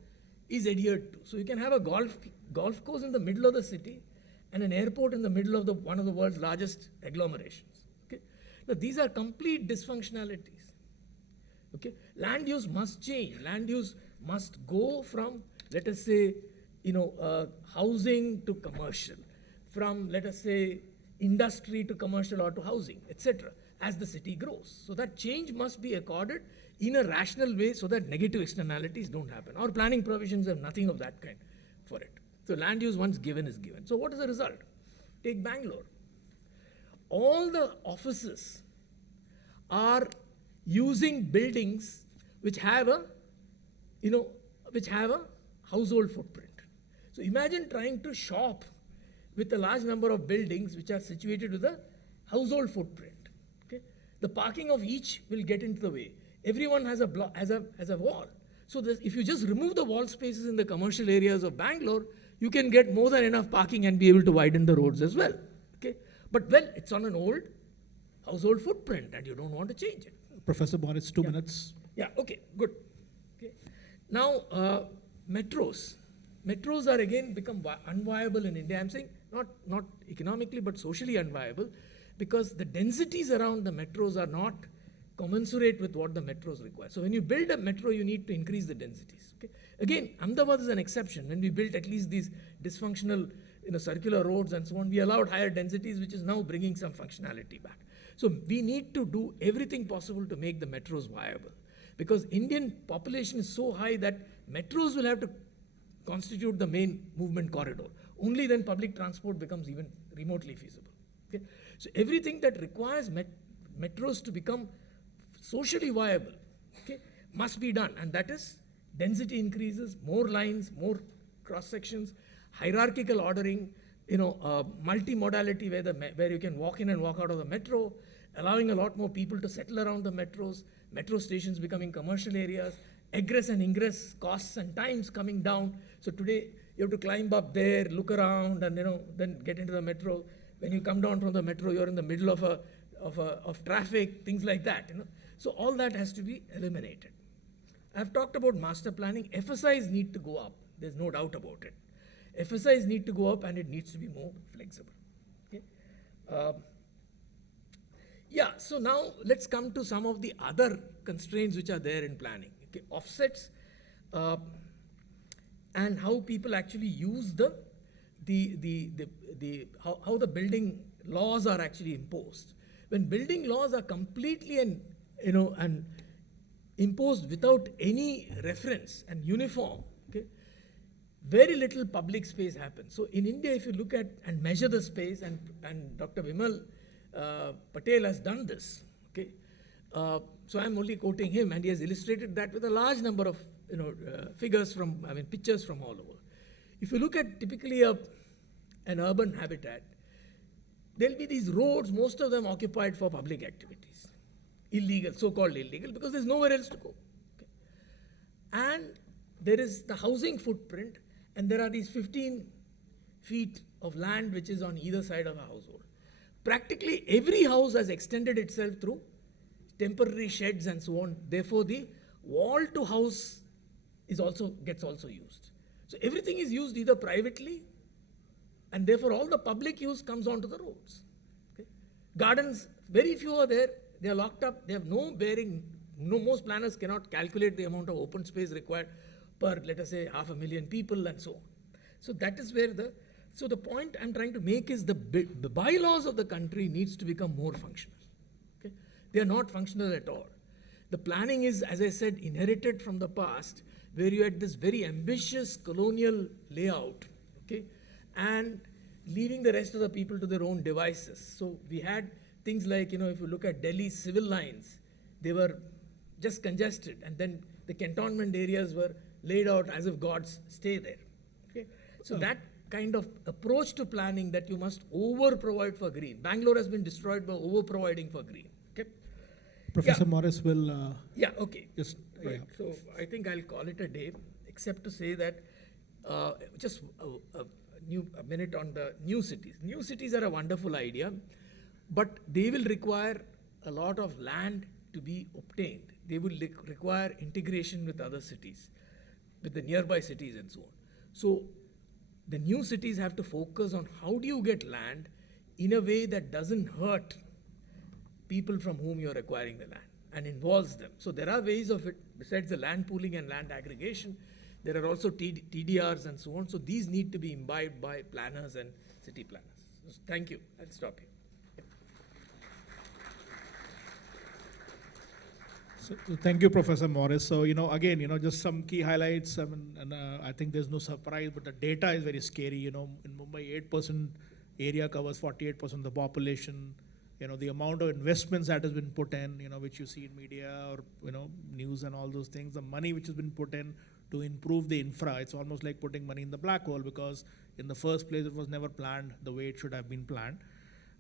is adhered to. So you can have a golf course in the middle of the city and an airport in the middle of one of the world's largest agglomerations. Okay? Now these are complete dysfunctionalities. Okay? Land use must change. Land use must go from, let us say, housing to commercial, from, let us say, industry to commercial or to housing, etc., as the city grows. So that change must be accorded in a rational way so that negative externalities don't happen. Our planning provisions have nothing of that kind for it. So land use once given is given. So what is the result? Take Bangalore. All the offices are using buildings which have a household footprint. So imagine trying to shop with a large number of buildings which are situated with a household footprint. Okay? The parking of each will get into the way. Everyone has a wall. So if you just remove the wall spaces in the commercial areas of Bangalore, you can get more than enough parking and be able to widen the roads as well. Okay? But it's on an old household footprint and you don't want to change it. Professor Bond, it's 2 minutes. Yeah, okay, good. Okay. Now, metros. Metros are again become unviable in India. I'm saying not economically, but socially unviable, because the densities around the metros are not commensurate with what the metros require. So when you build a metro, you need to increase the densities. Okay? Again, Ahmedabad is an exception. When we built at least these dysfunctional circular roads and so on, we allowed higher densities, which is now bringing some functionality back. So we need to do everything possible to make the metros viable, because Indian population is so high that metros will have to constitute the main movement corridor. Only then public transport becomes even remotely feasible. Okay? So everything that requires metros to become socially viable, okay, must be done, and that is density increases, more lines, more cross sections, hierarchical ordering, multimodality where you can walk in and walk out of the metro, allowing a lot more people to settle around the metros, metro stations becoming commercial areas, egress and ingress costs and times coming down. So today you have to climb up there, look around, and then get into the metro. When you come down from the metro, you're in the middle of traffic, things like that. So all that has to be eliminated. I've talked about master planning. FSIs need to go up. There's no doubt about it. FSIs need to go up, and it needs to be more flexible. Okay? So now let's come to some of the other constraints which are there in planning. Okay? Offsets and how people actually use how the building laws are actually imposed. When building laws are completely and imposed without any reference and uniform, okay, very little public space happens. So in India, if you look at and measure the space, and Dr. Vimal Patel has done this, okay. So I'm only quoting him, and he has illustrated that with a large number of pictures from all over. If you look at typically an urban habitat, there'll be these roads, most of them occupied for public activities, illegal, so-called illegal, because there's nowhere else to go. Okay. And there is the housing footprint, and there are these 15 feet of land which is on either side of a household. Practically every house has extended itself through temporary sheds and so on. Therefore, the wall to house gets also used. So everything is used either privately, and therefore all the public use comes onto the roads. Okay? Gardens, very few are there. They are locked up. They have no bearing. Most planners cannot calculate the amount of open space required per, let us say, 500,000 people and so on. So that is where the point I'm trying to make is the bylaws of the country needs to become more functional. Okay? They are not functional at all. The planning is, as I said, inherited from the past, where you had this very ambitious colonial layout, okay, and leaving the rest of the people to their own devices. So we had things like, if you look at Delhi's civil lines, they were just congested, and then the cantonment areas were laid out as if gods stay there. Okay? So that kind of approach to planning, that you must over-provide for green. Bangalore has been destroyed by over-providing for green. Okay? Professor Morris will Yeah, okay. just, Right. yeah. So I think I'll call it a day, except to say that just a minute on the new cities. New cities are a wonderful idea, but they will require a lot of land to be obtained. They will require integration with other cities, with the nearby cities and so on. So the new cities have to focus on how do you get land in a way that doesn't hurt people from whom you're acquiring the land and involves them. So there are ways of it, besides the land pooling and land aggregation, there are also TDRs and so on. So these need to be imbibed by planners and city planners. So thank you. I'll stop here. So thank you, Professor Morris. So, again, just some key highlights. I mean, and I think there's no surprise, but the data is very scary. In Mumbai, 8% area covers 48% of the population. The amount of investments that has been put in, which you see in media or, news and all those things, the money which has been put in to improve the infra, it's almost like putting money in the black hole, because in the first place, it was never planned the way it should have been planned.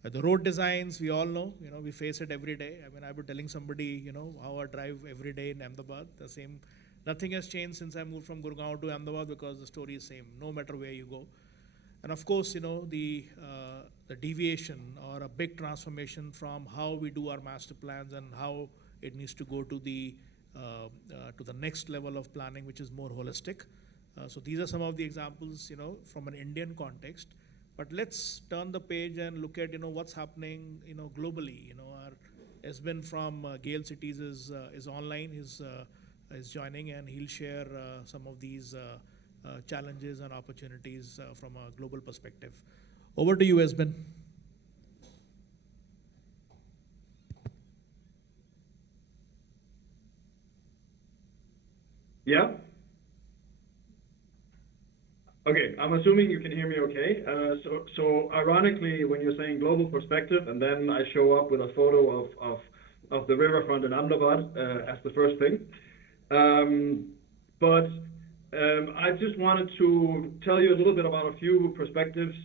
The road designs, we all know, we face it every day. I mean, I've been telling somebody, how I drive every day in Ahmedabad. The same, nothing has changed since I moved from Gurgaon to Ahmedabad, because the story is same, no matter where you go. And of course, the deviation or a big transformation from how we do our master plans and how it needs to go to the next level of planning, which is more holistic. So these are some of the examples, from an Indian context. But let's turn the page and look at, what's happening, globally. Our Esben from Gale Cities is online. Is joining, and he'll share some of these challenges and opportunities from a global perspective. Over to you, Esben. Yeah? Okay, I'm assuming you can hear me okay. So ironically, when you're saying global perspective, and then I show up with a photo of the riverfront in Ahmedabad as the first thing. But I just wanted to tell you a little bit about a few perspectives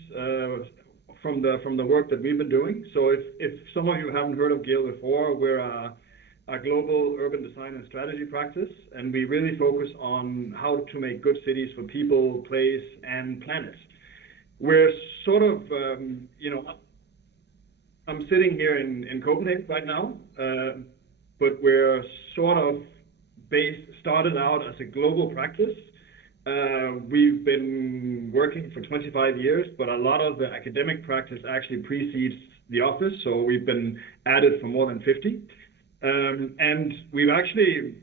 from the work that we've been doing. So if some of you haven't heard of Gale before, we're a global urban design and strategy practice, and we really focus on how to make good cities for people, place, and planet. We're sort of, I'm sitting here in Copenhagen right now, but we're sort of started out as a global practice. We've been working for 25 years, but a lot of the academic practice actually precedes the office, so we've been at it for more than 50. And we've actually,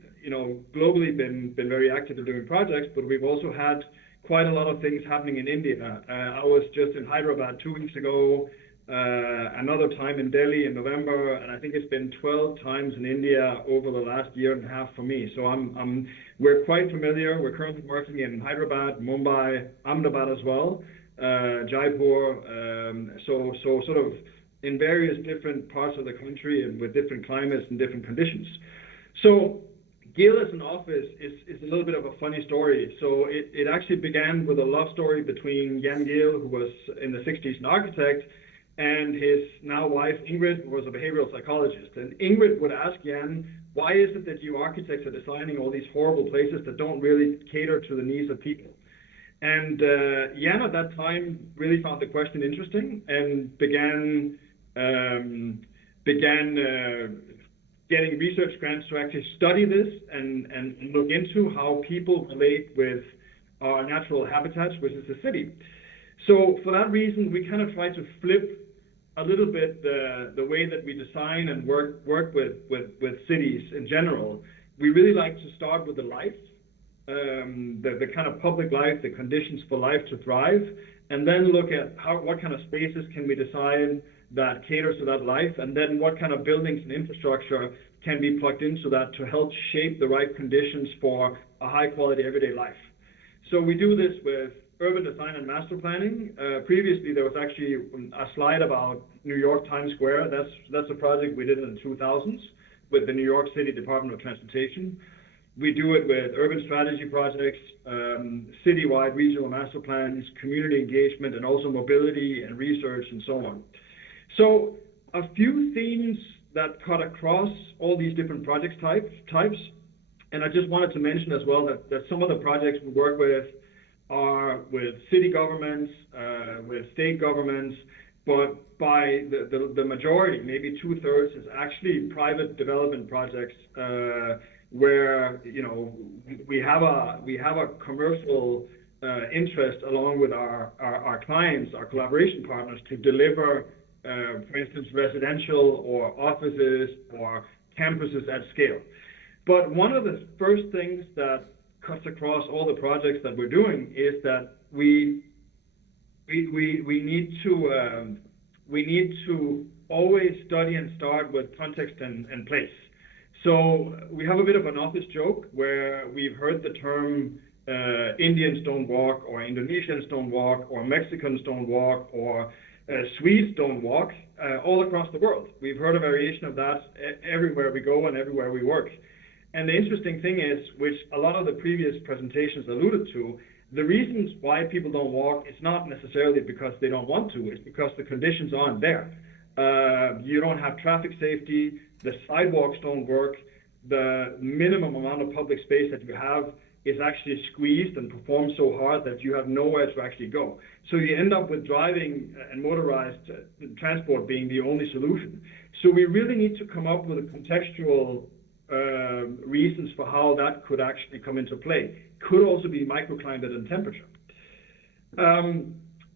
globally been very active in doing projects, but we've also had quite a lot of things happening in India. I was just in Hyderabad 2 weeks ago, another time in Delhi in November, and I think it's been 12 times in India over the last year and a half for me. So we're quite familiar. We're currently working in Hyderabad, Mumbai, Ahmedabad as well, Jaipur, so sort of in various different parts of the country and with different climates and different conditions. So Gale as an office is a little bit of a funny story. So it actually began with a love story between Jan Gale, who was in the 60s an architect, and his now wife Ingrid, who was a behavioral psychologist. And Ingrid would ask Jan, why is it that you architects are designing all these horrible places that don't really cater to the needs of people? And Jan at that time really found the question interesting and began getting research grants to actually study this and look into how people relate with our natural habitats, which is the city. So for that reason, we kind of try to flip a little bit the way that we design and work with cities in general. We really like to start with the life, the kind of public life, the conditions for life to thrive, and then look at what kind of spaces can we design that caters to that life, and then what kind of buildings and infrastructure can be plugged into that to help shape the right conditions for a high quality everyday life. So we do this with urban design and master planning. Previously there was actually a slide about New York Times Square. That's a project we did in the 2000s with the New York City Department of Transportation. We do it with urban strategy projects, citywide regional master plans, community engagement, and also mobility and research and so on. So a few themes that cut across all these different project types. And I just wanted to mention as well that some of the projects we work with are with city governments, with state governments, but by the majority, maybe 2/3, is actually private development projects where we have a commercial interest along with our clients, our collaboration partners, to deliver, for instance, residential or offices or campuses at scale. But one of the first things that cuts across all the projects that we're doing is that we need to always study and start with context and place. So we have a bit of an office joke where we've heard the term Indians don't walk, or Indonesians don't walk, or Mexicans don't walk, or Swedes don't walk, all across the world. We've heard a variation of that everywhere we go and everywhere we work. And the interesting thing is, which a lot of the previous presentations alluded to, the reasons why people don't walk is not necessarily because they don't want to, it's because the conditions aren't there. You don't have traffic safety, the sidewalks don't work, the minimum amount of public space that you have is actually squeezed and performed so hard that you have nowhere to actually go. So you end up with driving and motorized transport being the only solution. So we really need to come up with a contextual reasons for how that could actually come into play. Could also be microclimate and temperature.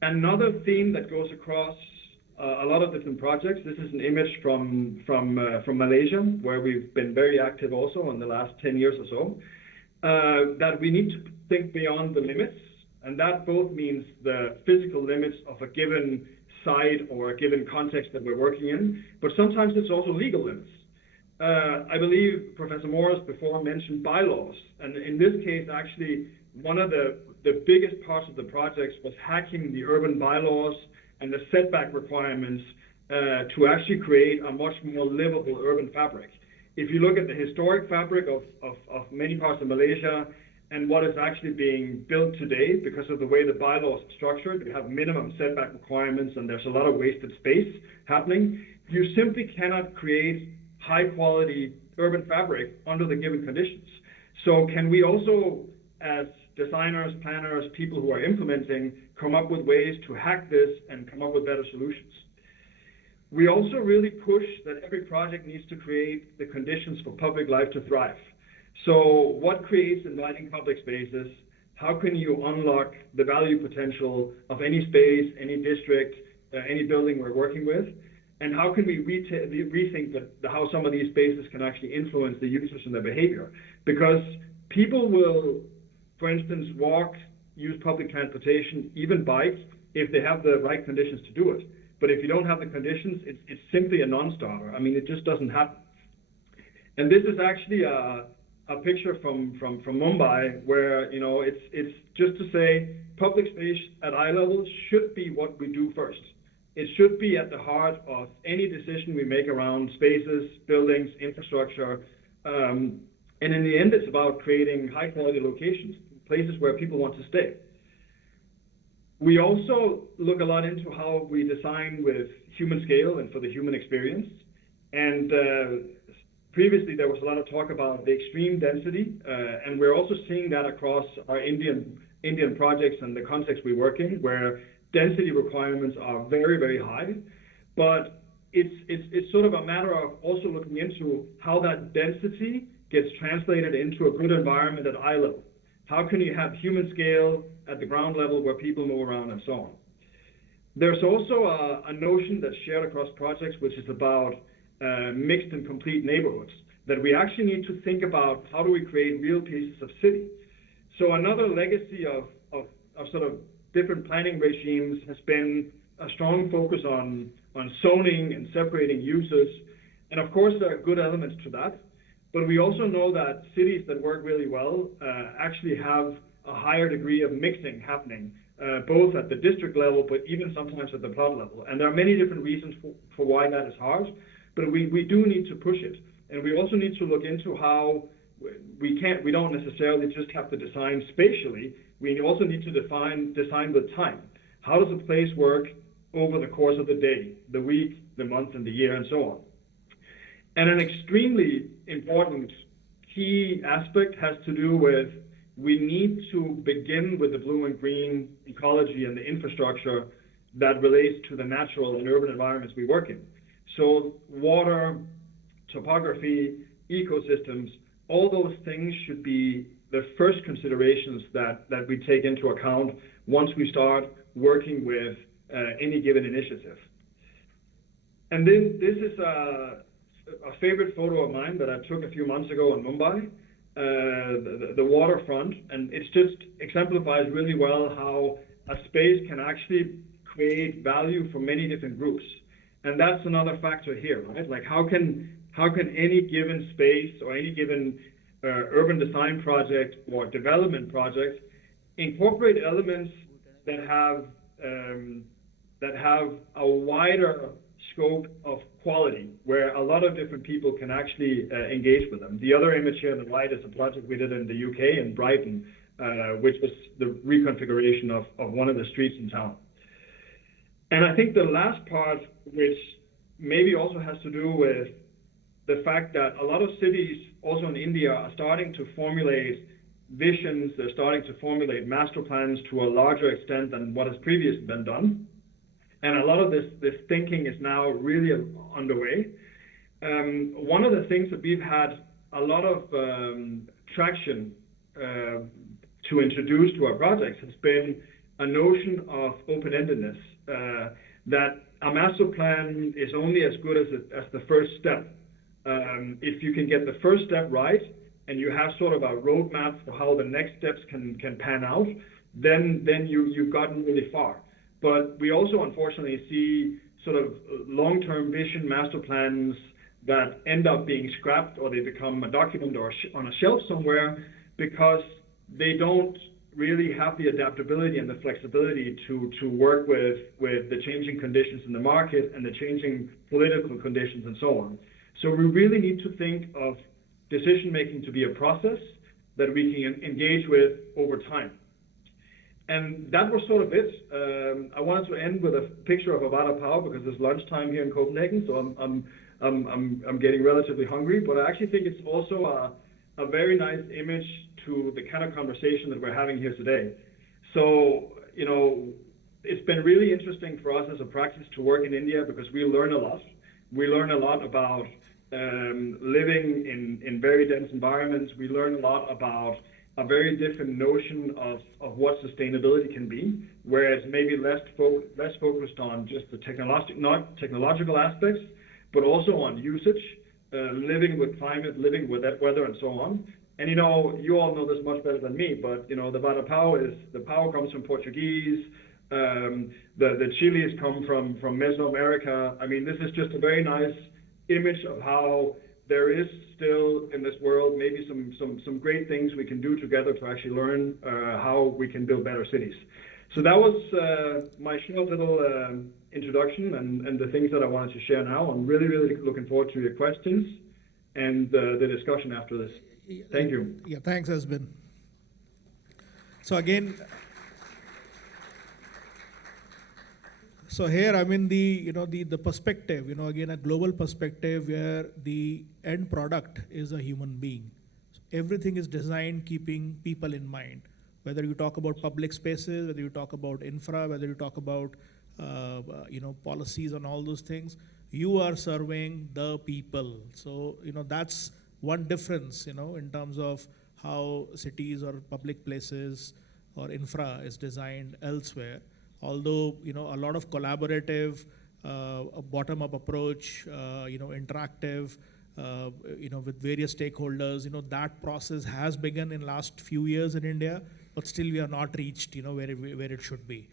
Another theme that goes across a lot of different projects, this is an image from Malaysia, where we've been very active also in the last 10 years or so, that we need to think beyond the limits, and that both means the physical limits of a given site or a given context that we're working in, but sometimes it's also legal limits. I believe Professor Morris before mentioned bylaws, and in this case, actually, one of the biggest parts of the projects was hacking the urban bylaws and the setback requirements to actually create a much more livable urban fabric. If you look at the historic fabric of many parts of Malaysia and what is actually being built today, because of the way the bylaws are structured, you have minimum setback requirements and there's a lot of wasted space happening, you simply cannot create high quality urban fabric under the given conditions. So can we also, as designers, planners, people who are implementing, come up with ways to hack this and come up with better solutions? We also really push that every project needs to create the conditions for public life to thrive. So what creates inviting public spaces? How can you unlock the value potential of any space, any district, any building we're working with? And how can we rethink how some of these spaces can actually influence the users and their behavior? Because people will, for instance, walk, use public transportation, even bike, if they have the right conditions to do it. But if you don't have the conditions, it's simply a non-starter. I mean, it just doesn't happen. And this is actually a picture from Mumbai, where it's just to say public space at eye level should be what we do first. It should be at the heart of any decision we make around spaces, buildings, infrastructure. And in the end, it's about creating high quality locations, places where people want to stay. We also look a lot into how we design with human scale and for the human experience. And previously there was a lot of talk about the extreme density, and we're also seeing that across our Indian projects and the context we work in, where density requirements are very, very high. But it's sort of a matter of also looking into how that density gets translated into a good environment at eye level. How can you have human scale at the ground level where people move around and so on? There's also a notion that's shared across projects, which is about mixed and complete neighborhoods, that we actually need to think about how do we create real pieces of city. So another legacy of sort of different planning regimes has been a strong focus on zoning and separating uses. And of course, there are good elements to that. But we also know that cities that work really well actually have a higher degree of mixing happening, both at the district level, but even sometimes at the plot level. And there are many different reasons for why that is hard, but we do need to push it. And we also need to look into how we don't necessarily just have to design spatially, we also need to design with time. How does a place work over the course of the day, the week, the month, and the year, and so on? And an extremely important key aspect has to do with we need to begin with the blue and green ecology and the infrastructure that relates to the natural and urban environments we work in. So water, topography, ecosystems, all those things should be the first considerations that we take into account once we start working with any given initiative. And then this is a favorite photo of mine that I took a few months ago in Mumbai, the waterfront, and it just exemplifies really well how a space can actually create value for many different groups. And that's another factor here, right? Like how can any given space or any given urban design project or development project incorporate elements that have a wider scope of quality, where a lot of different people can actually engage with them. The other image here on the right is a project we did in the UK in Brighton, which was the reconfiguration of one of the streets in town. And I think the last part, which maybe also has to do with the fact that a lot of cities, also in India, are starting to formulate visions, they're starting to formulate master plans to a larger extent than what has previously been done. And a lot of this thinking is now really underway. One of the things that we've had a lot of traction to introduce to our projects has been a notion of open-endedness, that a master plan is only as good as the first step. If you can get the first step right, and you have sort of a roadmap for how the next steps can pan out, then you've gotten really far. But we also unfortunately see sort of long-term vision master plans that end up being scrapped, or they become a document or on a shelf somewhere, because they don't really have the adaptability and the flexibility to work with the changing conditions in the market and the changing political conditions and so on. So we really need to think of decision-making to be a process that we can engage with over time. And that was sort of it. I wanted to end with a picture of Avada Power because it's lunchtime here in Copenhagen, so I'm getting relatively hungry. But I actually think it's also a very nice image to the kind of conversation that we're having here today. So, you know, it's been really interesting for us as a practice to work in India because we learn a lot. We learn a lot about living in very dense environments. We learn a lot about a very different notion of what sustainability can be, whereas maybe less focused on just the technological aspects, but also on usage, living with climate, living with that weather, and so on. And you know, you all know this much better than me, but you know, the Vada Power comes from Portuguese. The chilies come from Mesoamerica. I mean, this is just a very nice image of how there is still in this world maybe some great things we can do together to actually learn how we can build better cities. So that was my short little introduction and the things that I wanted to share now. I'm really looking forward to your questions and the discussion after this. Thank you. Yeah, thanks, Esben. So again, so here, I mean, the perspective, again, a global perspective where the end product is a human being. So everything is designed keeping people in mind. Whether you talk about public spaces, whether you talk about infra, whether you talk about, policies and all those things, you are serving the people. So, that's one difference, in terms of how cities or public places or infra is designed elsewhere. Although, a lot of collaborative, a bottom-up approach, interactive, with various stakeholders, that process has begun in last few years in India, but still we are not reached, where it should be.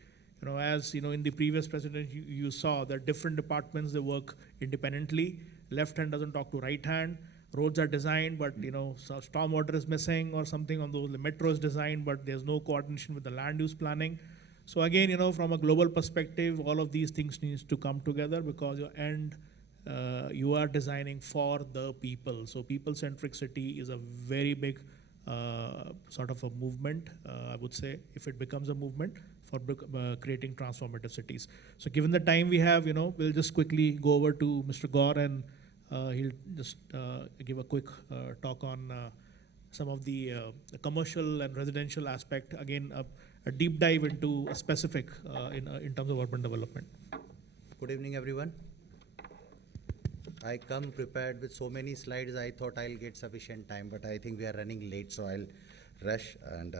As, in the previous president, you saw that different departments, they work independently. Left hand doesn't talk to right hand. Roads are designed, but, so stormwater is missing or something on those. The metro is designed, but there's no coordination with the land use planning. So again, from a global perspective, all of these things needs to come together because you are designing for the people. So people-centric city is a very big sort of a movement, I would say, if it becomes a movement for creating transformative cities. So given the time we have, we'll just quickly go over to Mr. Gaur and He'll just give a quick talk on some of the commercial and residential aspect. Again, a deep dive into a specific in terms of urban development. Good evening, everyone. I come prepared with so many slides. I thought I'll get sufficient time, but I think we are running late, so I'll rush. And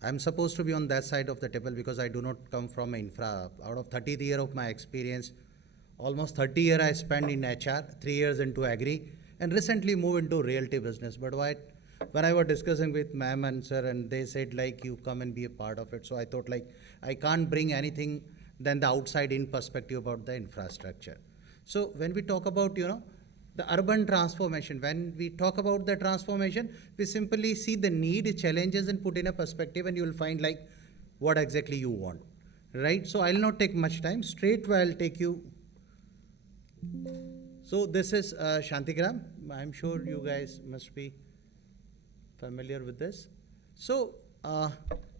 I'm supposed to be on that side of the table because I do not come from infra. Out of 30 years of my experience, almost 30 years I spent in HR, 3 years into agri, and recently moved into realty business. But when I was discussing with ma'am and sir, and they said like, you come and be a part of it. So I thought like, I can't bring anything than the outside in perspective about the infrastructure. So when we talk about, the urban transformation, when we talk about the transformation, we simply see the need, challenges, and put in a perspective, and you will find like what exactly you want, right? So I'll not take much time. Straight away I'll take you. So this is Shantigram. I'm sure you guys must be familiar with this. So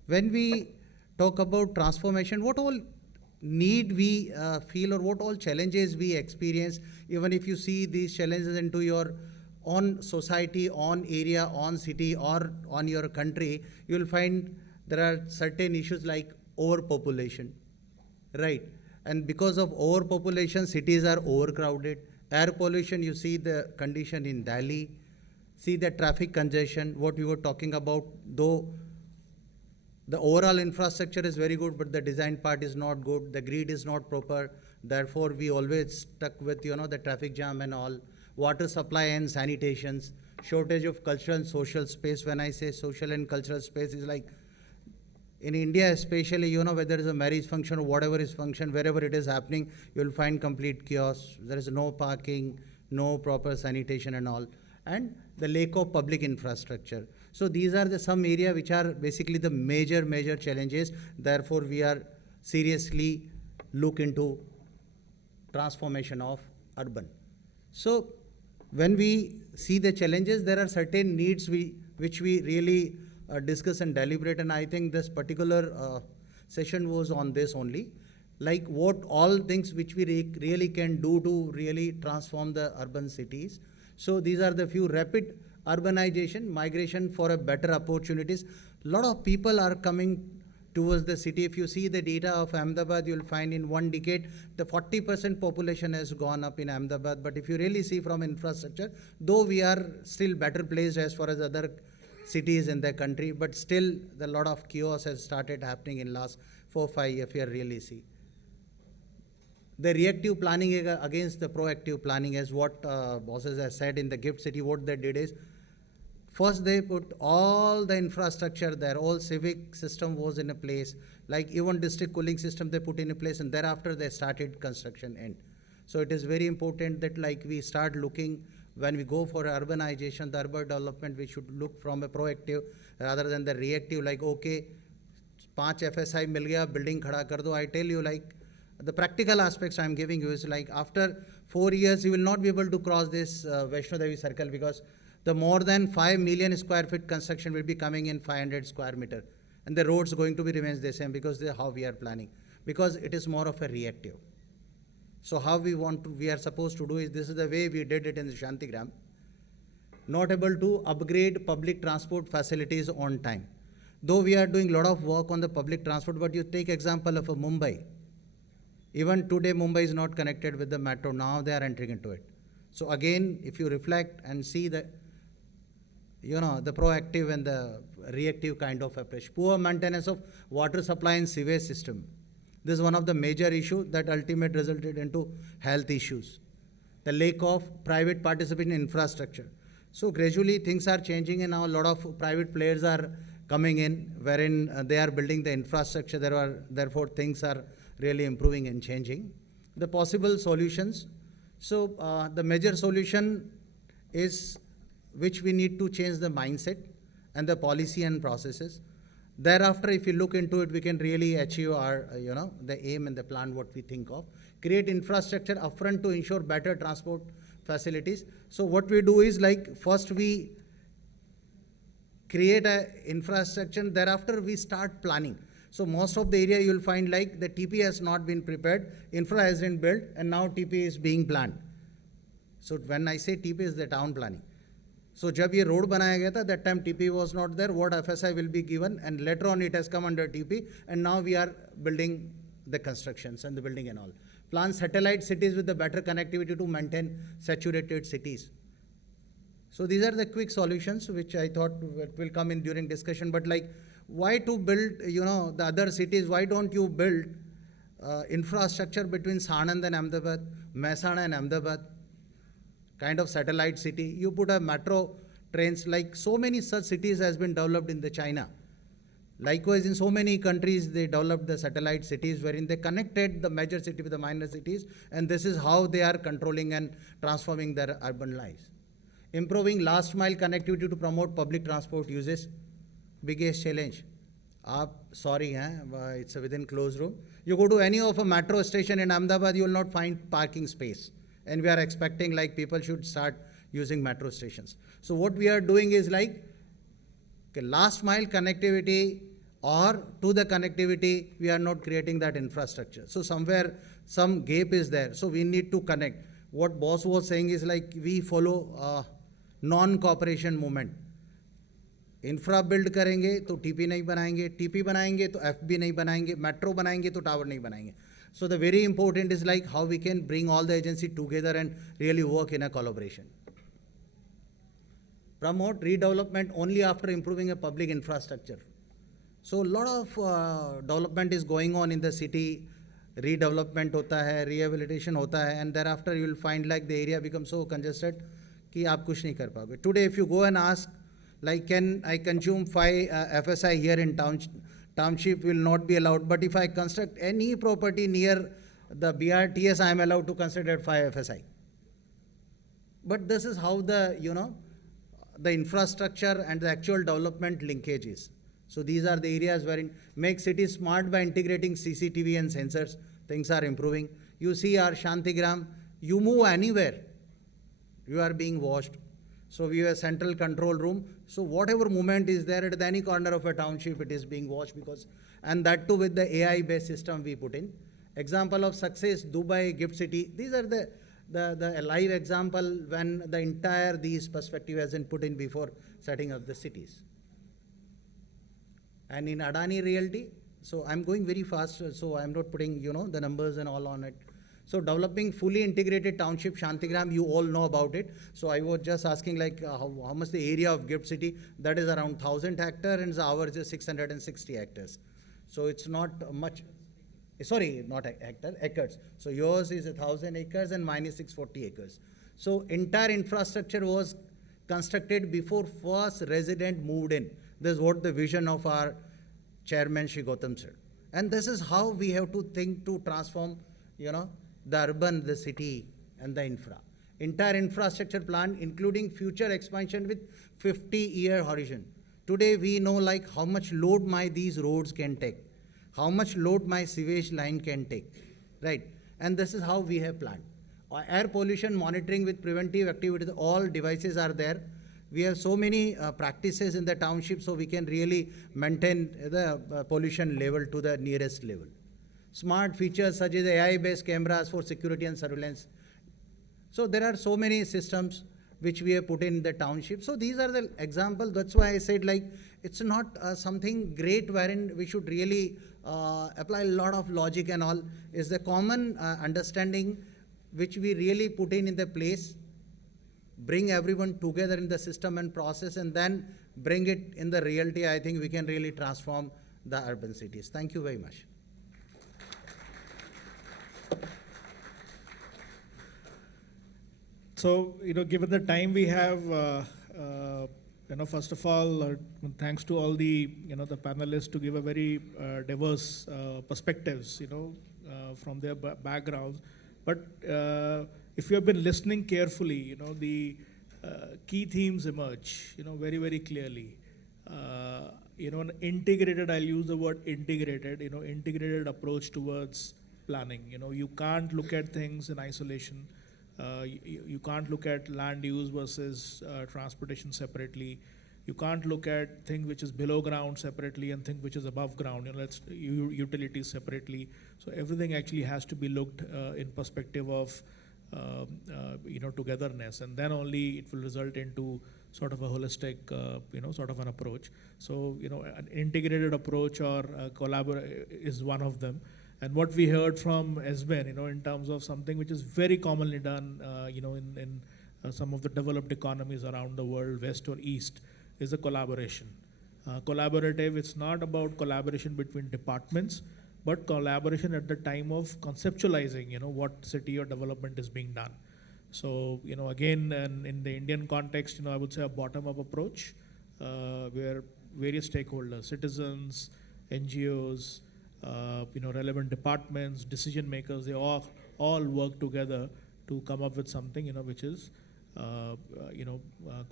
when we talk about transformation, what all need we feel, or what all challenges we experience, even if you see these challenges into your own society, on area, on city, or on your country, you'll find there are certain issues like overpopulation, right? And because of overpopulation, cities are overcrowded. Air pollution, you see the condition in Delhi. See the traffic congestion, what we were talking about, though the overall infrastructure is very good, but the design part is not good, the grid is not proper, therefore we always stuck with, the traffic jam and all. Water supply and sanitations, shortage of cultural and social space. When I say social and cultural space, is like, in India especially, whether it's a marriage function or whatever is function, wherever it is happening, you'll find complete chaos. There is no parking, no proper sanitation and all, and the lack of public infrastructure. So these are the some area which are basically the major challenges. Therefore, we are seriously look into transformation of urban. So when we see the challenges, there are certain needs which we really discuss and deliberate, and I think this particular session was on this only, like what all things which we really can do to really transform the urban cities. So these are the few: rapid urbanization, migration for a better opportunities. A lot of people are coming towards the city. If you see the data of Ahmedabad, you'll find in 1 decade, the 40% population has gone up in Ahmedabad. But if you really see from infrastructure, though we are still better placed as far as other cities in the country, but still a lot of chaos has started happening in last 4-5 years if you really see. The reactive planning against the proactive planning, as what bosses have said in the gift city, what they did is, first they put all the infrastructure there, all civic system was in a place, like even district cooling system they put in a place, and thereafter they started construction end. So it is very important that like we start looking, when we go for urbanization, the urban development, we should look from a proactive rather than the reactive, like okay, 5 FSI mil gaya, building khada kar do. I tell you, like the practical aspects I'm giving you is like after 4 years, you will not be able to cross this Vaishno Devi circle, because the more than 5 million square feet construction will be coming in 500 square meter. And the roads going to be remains the same, because this is how we are planning, because it is more of a reactive. So how we are supposed to do is, this is the way we did it in the Shantigram. Not able to upgrade public transport facilities on time. Though we are doing a lot of work on the public transport, but you take example of Mumbai. Even today, Mumbai is not connected with the metro. Now they are entering into it. So again, if you reflect and see the, the proactive and the reactive kind of approach. Poor maintenance of water supply and sewage system. This is one of the major issues that ultimately resulted into health issues. The lack of private participation in infrastructure. So gradually things are changing, and now a lot of private players are coming in, wherein they are building the infrastructure. Therefore things are really improving and changing. The possible solutions. So the major solution is which we need to change the mindset and the policy and processes. Thereafter, if you look into it, we can really achieve our, the aim and the plan what we think of. Create infrastructure upfront to ensure better transport facilities. So what we do is like, first we create a infrastructure, thereafter we start planning. So most of the area you will find like the TP has not been prepared, infra has been built, and now TP is being planned. So when I say TP is the town planning. So जब ये road बनाया गया था, that time TP was not there. What FSI will be given, and later on it has come under TP, and now we are building the constructions and the building and all. Plan satellite cities with the better connectivity to maintain saturated cities. So these are the quick solutions which I thought will come in during discussion. But like, why to build, the other cities? Why don't you build infrastructure between Sanand and Ahmedabad, Mehsana and Ahmedabad, kind of satellite city? You put a metro trains, like so many such cities has been developed in the China. Likewise, in so many countries, they developed the satellite cities wherein they connected the major city with the minor cities, and this is how they are controlling and transforming their urban lives. Improving last mile connectivity to promote public transport uses, biggest challenge. Sorry, it's a within closed room. You go to any of a metro station in Ahmedabad, you will not find parking space. And we are expecting like people should start using metro stations. So what we are doing is like, last mile connectivity or to the connectivity, we are not creating that infrastructure. So somewhere some gap is there. So we need to connect. What boss was saying is like we follow non-cooperation movement. Infra build करेंगे तो TP नहीं बनाएंगे, TP बनाएंगे तो FB नहीं बनाएंगे, metro बनाएंगे तो tower नहीं बनाएंगे. So the very important is like how we can bring all the agencies together and really work in a collaboration. Promote redevelopment only after improving a public infrastructure. So a lot of development is going on in the city. Redevelopment hota hai, rehabilitation hota hai, and thereafter you will find like the area becomes so congested कि आप कुछ नहीं कर पाओगे. Today if you go and ask, like can I consume 5 FSI here in township will not be allowed, but if I construct any property near the BRTS, I am allowed to construct at 5 FSI. But this is how the, the infrastructure and the actual development linkage is. So these are the areas wherein make cities smart by integrating CCTV and sensors. Things are improving. You see our Shantigram, you move anywhere, you are being watched. So we have a central control room. So whatever movement is there at any corner of a township, it is being watched because, and that too with the AI-based system we put in. Example of success, Dubai, Gift City. These are the live example when the entire these perspective has been put in before setting up the cities. And in Adani Realty, so I'm going very fast, so I'm not putting, the numbers and all on it. So developing fully integrated township, Shantigram, you all know about it. So I was just asking like how much the area of Gift City, that is around 1,000 hectares and ours is 660 hectares. So it's not much, sorry, not hectare, acres. So yours is 1,000 acres and mine is 640 acres. So entire infrastructure was constructed before first resident moved in. This is what the vision of our chairman, Shri Gautam sir. And this is how we have to think to transform, the urban, the city, and the infra. Entire infrastructure plan, including future expansion with 50-year horizon. Today we know like how much load these roads can take, how much load my sewage line can take, right? And this is how we have planned. Air pollution monitoring with preventive activities, all devices are there. We have so many practices in the township, so we can really maintain the pollution level to the nearest level. Smart features such as AI-based cameras for security and surveillance. So there are so many systems which we have put in the township. So these are the examples. That's why I said like it's not something great wherein we should really apply a lot of logic and all. Is the common understanding which we really put in the place, bring everyone together in the system and process, and then bring it in the reality. I think we can really transform the urban cities. Thank you very much. So, given the time we have, first of all, thanks to all the, the panelists to give a very diverse perspectives, from their backgrounds. But if you have been listening carefully, the key themes emerge, very, very clearly. An integrated, I'll use the word integrated, integrated approach towards planning. You can't look at things in isolation. You can't look at land use versus transportation separately. You can't look at thing which is below ground separately and thing which is above ground. Utilities separately. So everything actually has to be looked in perspective of togetherness, and then only it will result into sort of a holistic, sort of an approach. So, an integrated approach or collaborate is one of them. And what we heard from Esben, in terms of something which is very commonly done, in some of the developed economies around the world, West or East, is a collaboration. Collaborative, it's not about collaboration between departments, but collaboration at the time of conceptualizing, what city or development is being done. So, again, in the Indian context, I would say a bottom-up approach, where various stakeholders, citizens, NGOs, relevant departments, decision makers, they all work together to come up with something, which is,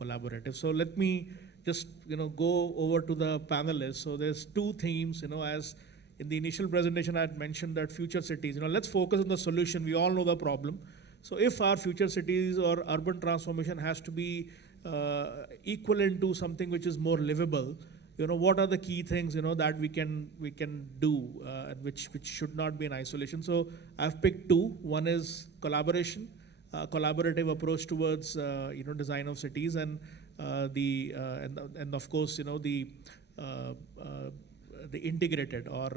collaborative. So let me just, go over to the panelists. So there's two themes, as in the initial presentation, I had mentioned that future cities, let's focus on the solution. We all know the problem. So if our future cities or urban transformation has to be equivalent to something which is more livable, what are the key things, that we can do, and which should not be in isolation. So I've picked two. One is collaboration, collaborative approach towards, design of cities, and of course, the integrated, or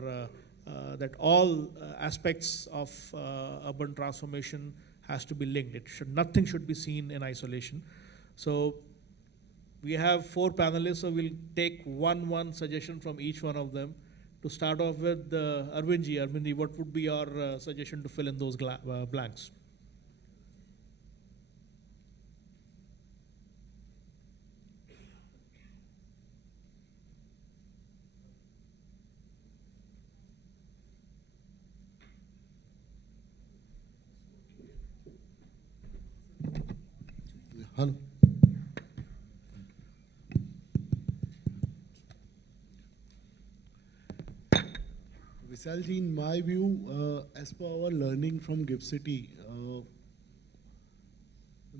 that all aspects of urban transformation has to be linked. Nothing should be seen in isolation. So we have 4 panelists, so we'll take one suggestion from each one of them. To start off with, Arvindji. Arvindji, what would be your suggestion to fill in those blanks? Hello. Visalji, in my view, as per our learning from GIFT City,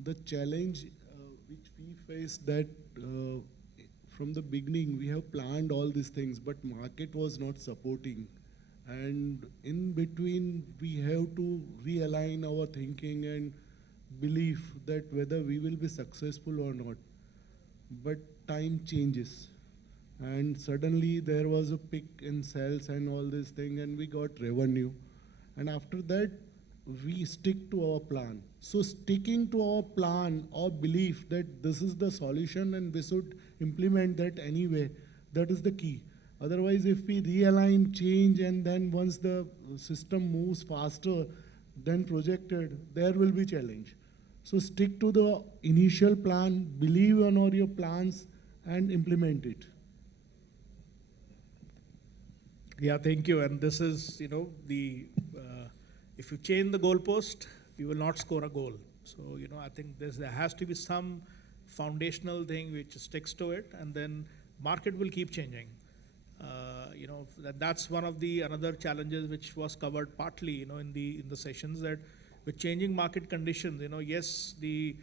the challenge which we face that from the beginning we have planned all these things, but market was not supporting. And in between, we have to realign our thinking and belief that whether we will be successful or not. But time changes. And suddenly there was a pick in sales and all this thing, and we got revenue. And after that, we stick to our plan. So sticking to our plan or belief that this is the solution and we should implement that anyway, that is the key. Otherwise, if we realign, change, and then once the system moves faster than projected, there will be challenge. So stick to the initial plan, believe on all your plans, and implement it. Yeah, thank you. And this is, if you change the goalpost, you will not score a goal. So, I think there has to be some foundational thing which sticks to it, and then market will keep changing. That's one of the another challenges which was covered partly, in the sessions, that with changing market conditions, yes, the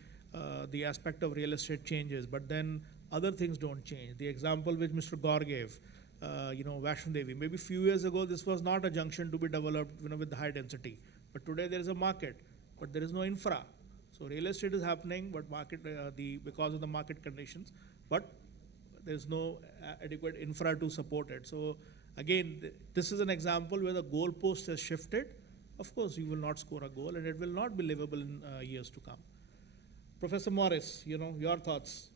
aspect of real estate changes, but then other things don't change. The example which Mr. Gaur gave, Vaishno Devi, maybe a few years ago, this was not a junction to be developed, with high density. But today there is a market, but there is no infra. So real estate is happening, but because of the market conditions, but there's no adequate infra to support it. So again, this is an example where the goalpost has shifted. Of course, you will not score a goal, and it will not be livable in years to come. Professor Morris, your thoughts.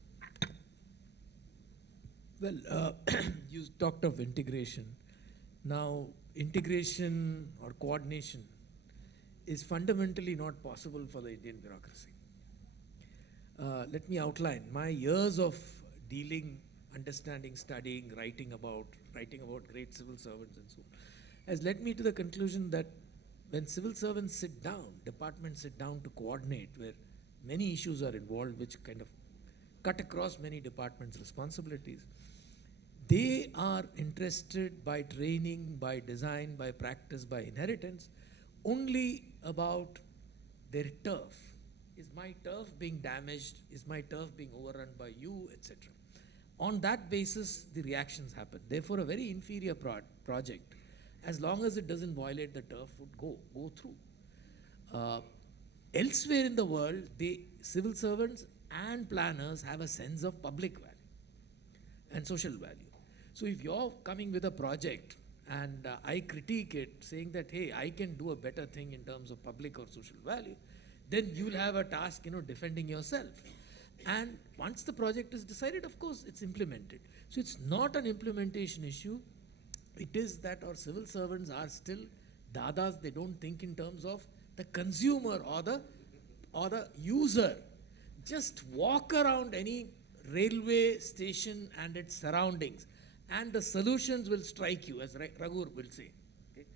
Well, you talked of integration. Now, integration or coordination is fundamentally not possible for the Indian bureaucracy. Let me outline. My years of dealing, understanding, studying, writing about great civil servants and so on, has led me to the conclusion that when civil servants sit down, departments sit down to coordinate, where many issues are involved which kind of cut across many departments' responsibilities, they are interested by training, by design, by practice, by inheritance, only about their turf. Is my turf being damaged? Is my turf being overrun by you, etc.? On that basis, the reactions happen. Therefore, a very inferior project, as long as it doesn't violate the turf, would go through. Elsewhere in the world, civil servants and planners have a sense of public value and social value. So if you're coming with a project and I critique it, saying that, hey, I can do a better thing in terms of public or social value, then you'll have a task, defending yourself. And once the project is decided, of course, it's implemented. So it's not an implementation issue. It is that our civil servants are still dadas. They don't think in terms of the consumer or the user. Just walk around any railway station and its surroundings, and the solutions will strike you, as Raghu will say. Okay?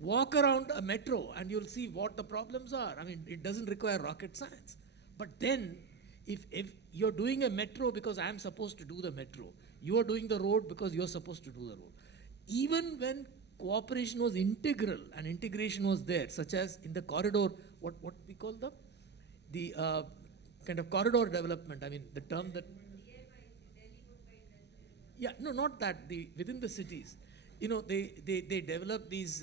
Walk around a metro and you'll see what the problems are. I mean, it doesn't require rocket science. But then, if you're doing a metro because I'm supposed to do the metro, you are doing the road because you're supposed to do the road. Even when cooperation was integral and integration was there, such as in the corridor, what we call the kind of corridor development, I mean, the term that... Yeah, no, not that. Within the cities, they develop these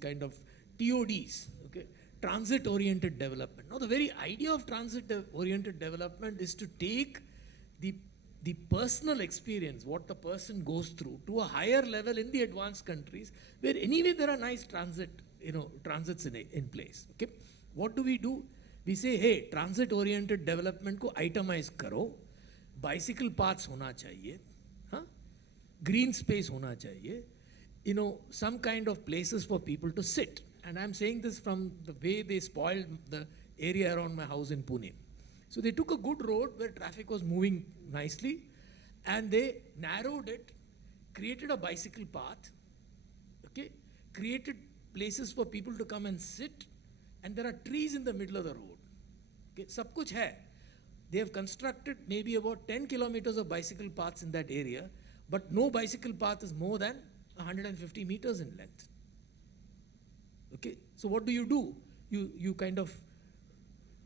kind of TODs, okay, transit-oriented development. Now, the very idea of transit-oriented development is to take the personal experience, what the person goes through, to a higher level in the advanced countries, where anyway there are nice transits in place. Okay, what do? We say, hey, transit-oriented development को itemize करो, bicycle paths होना चाहिए, green space होना चाहिए, some kind of places for people to sit. And I'm saying this from the way they spoiled the area around my house in Pune. So they took a good road where traffic was moving nicely, and they narrowed it, created a bicycle path, okay, created places for people to come and sit, and there are trees in the middle of the road. Okay, sab kuch hai. They have constructed maybe about 10 kilometers of bicycle paths in that area, but no bicycle path is more than 150 meters in length. Okay, so what do? You kind of,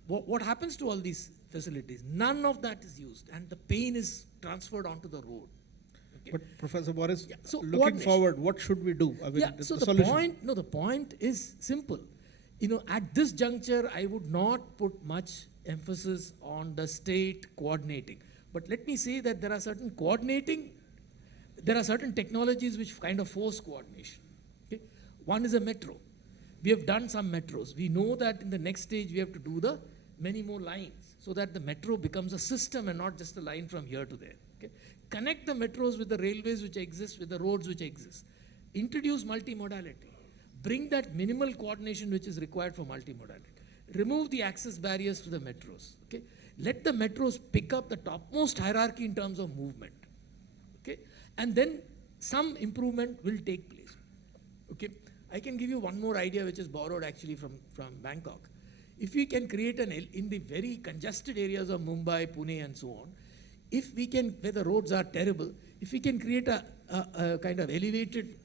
what happens to all these facilities? None of that is used, and the pain is transferred onto the road. Okay? But Professor Boris, so looking forward, what should we do? I mean, so the solution. The point is simple. At this juncture, I would not put much emphasis on the state coordinating. But let me say that there are certain technologies which kind of force coordination. Okay? One is a metro. We have done some metros. We know that in the next stage we have to do the many more lines, so that the metro becomes a system and not just a line from here to there. Okay? Connect the metros with the railways which exist, with the roads which exist. Introduce multimodality. Bring that minimal coordination which is required for multimodality. Remove the access barriers to the metros. Okay? Let the metros pick up the topmost hierarchy in terms of movement. Okay? And then some improvement will take place. Okay? I can give you one more idea which is borrowed actually from Bangkok. If we can create in the very congested areas of Mumbai, Pune and so on, if we can, where the roads are terrible, if we can create a kind of elevated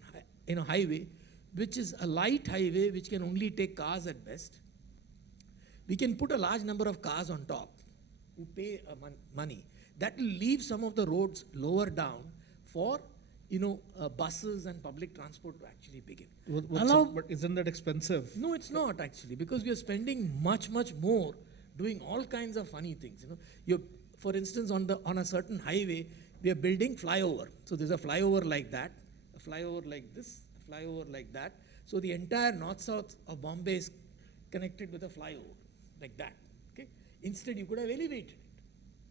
highway, which is a light highway which can only take cars at best, we can put a large number of cars on top who pay money. That will leave some of the roads lower down for buses and public transport to actually begin. But isn't that expensive? No, it's not actually, because we are spending much more doing all kinds of funny things. For instance, on a certain highway, we are building flyover. So there's a flyover like that, a flyover like this, a flyover like that. So the entire north-south of Bombay is connected with a flyover like that. Okay? Instead, you could have elevated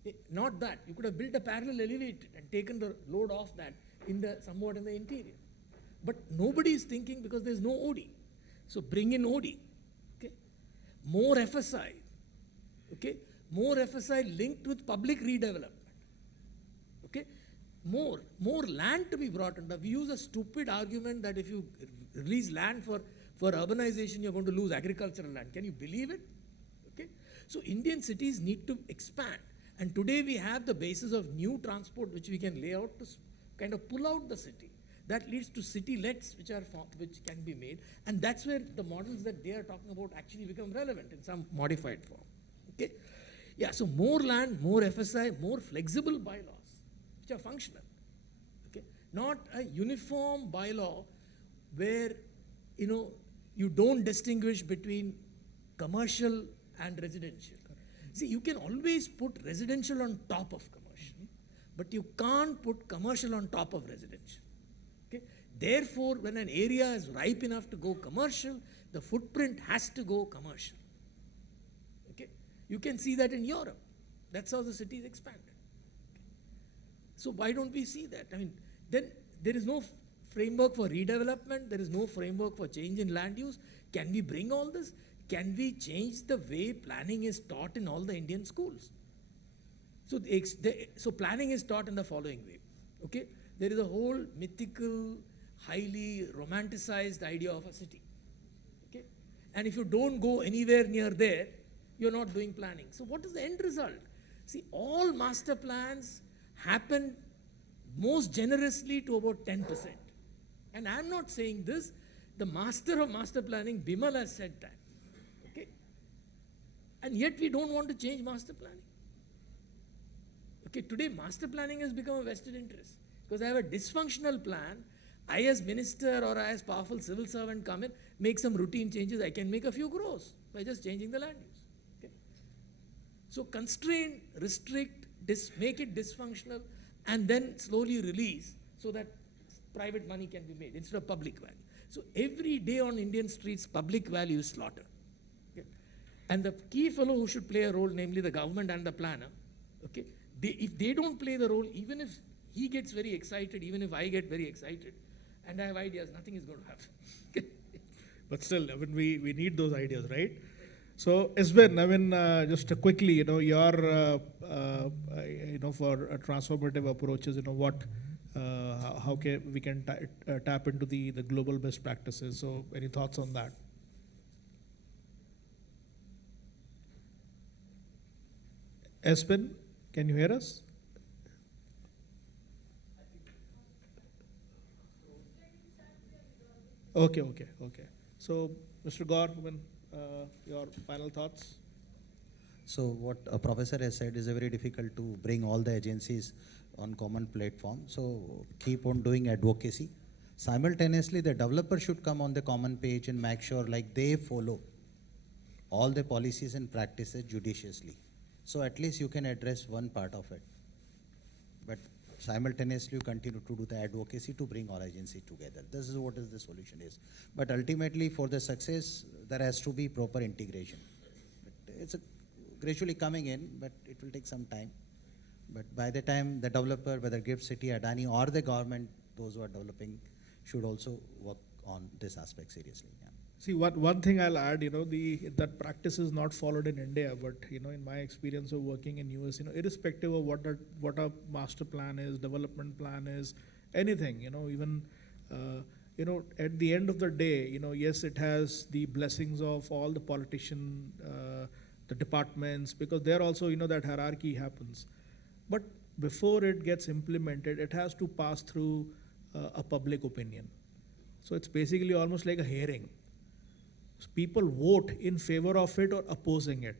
it. Not that. You could have built a parallel elevated and taken the load off that somewhat in the interior. But nobody is thinking because there's no OD. So bring in OD. Okay? More FSI. Okay? More FSI linked with public redevelopment. Okay? More land to be brought under. We use a stupid argument that if you release land for urbanization, you're going to lose agricultural land. Can you believe it? Okay? So Indian cities need to expand. And today we have the basis of new transport which we can lay out to kind of pull out the city. That leads to city-lets which can be made, and that's where the models that they are talking about actually become relevant in some modified form. Okay? Yeah, so more land, more FSI, more flexible bylaws. which are functional. Okay? Not a uniform bylaw where, you don't distinguish between commercial and residential. See, you can always put residential on top of commercial, but you can't put commercial on top of residential. Okay? Therefore, when an area is ripe enough to go commercial, the footprint has to go commercial. Okay? You can see that in Europe. That's how the city is expanded. Okay? So why don't we see that? I mean, then there is no framework for redevelopment. There is no framework for change in land use. Can we bring all this? Can we change the way planning is taught in all the Indian schools? So planning is taught in the following way. Okay? There is a whole mythical, highly romanticized idea of a city. Okay? And if you don't go anywhere near there, you're not doing planning. So what is the end result? See, all master plans happen most generously to about 10%. And I'm not saying this, the master of master planning, Bimal, has said that. Okay? And yet we don't want to change master planning. Okay, today master planning has become a vested interest. Because I have a dysfunctional plan, I as minister or I as powerful civil servant come in, make some routine changes, I can make a few crores by just changing the land use. Okay? So constrain, restrict, make it dysfunctional, and then slowly release so that private money can be made instead of public value. So every day on Indian streets, public value is slaughtered. Okay? And the key fellow who should play a role, namely the government and the planner, okay, if they don't play the role, even if he gets very excited, even if I get very excited, and I have ideas, nothing is going to happen. But still, I mean, we need those ideas, right? So, Esben, I mean, just quickly, your, for transformative approaches, what, how we can tap into the global best practices. So, any thoughts on that? Esben, can you hear us? Okay. So, Mr. Gaur, your final thoughts? So what a professor has said is very difficult to bring all the agencies on common platform. So keep on doing advocacy. Simultaneously, the developer should come on the common page and make sure like they follow all the policies and practices judiciously. So at least you can address one part of it. But simultaneously, you continue to do the advocacy to bring all agencies together. This is what the solution is. But ultimately, for the success, there has to be proper integration. But it's gradually coming in, but it will take some time. But by the time the developer, whether GIFT City, Adani, or the government, those who are developing, should also work on this aspect seriously. Yeah. See, one thing I'll add, that practice is not followed in India, but in my experience of working in US, irrespective of what a master plan is, development plan is, anything, even at the end of the day, yes, it has the blessings of all the politicians, the departments, because there also that hierarchy happens. But before it gets implemented, it has to pass through a public opinion. So it's basically almost like a hearing. People vote in favor of it or opposing it.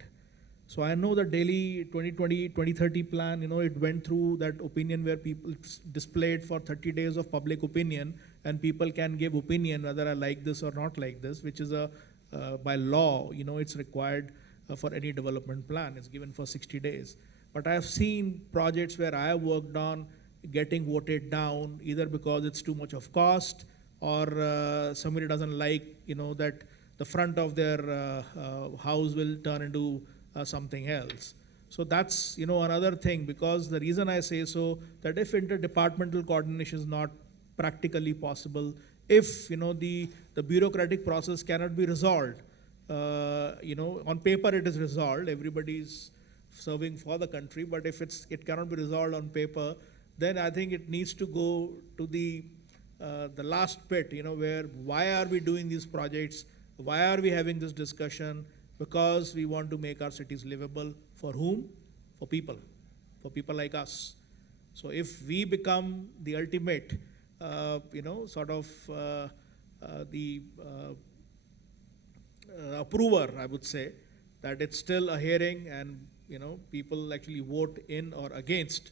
So I know the Delhi 2020-2030 plan, it went through that opinion where people displayed for 30 days of public opinion, and people can give opinion whether I like this or not like this, which is by law, it's required for any development plan. It's given for 60 days. But I have seen projects where I have worked on getting voted down either because it's too much of cost or somebody doesn't like, that the front of their house will turn into something else. So that's, another thing, because the reason I say so, that if interdepartmental coordination is not practically possible, if, the bureaucratic process cannot be resolved, on paper it is resolved, everybody's serving for the country, but if it cannot be resolved on paper, then I think it needs to go to the last bit, where why are we doing these projects? Why are we having this discussion? Because we want to make our cities livable. For whom? For people like us. So if we become the ultimate, the approver, I would say, that it's still a hearing and, people actually vote in or against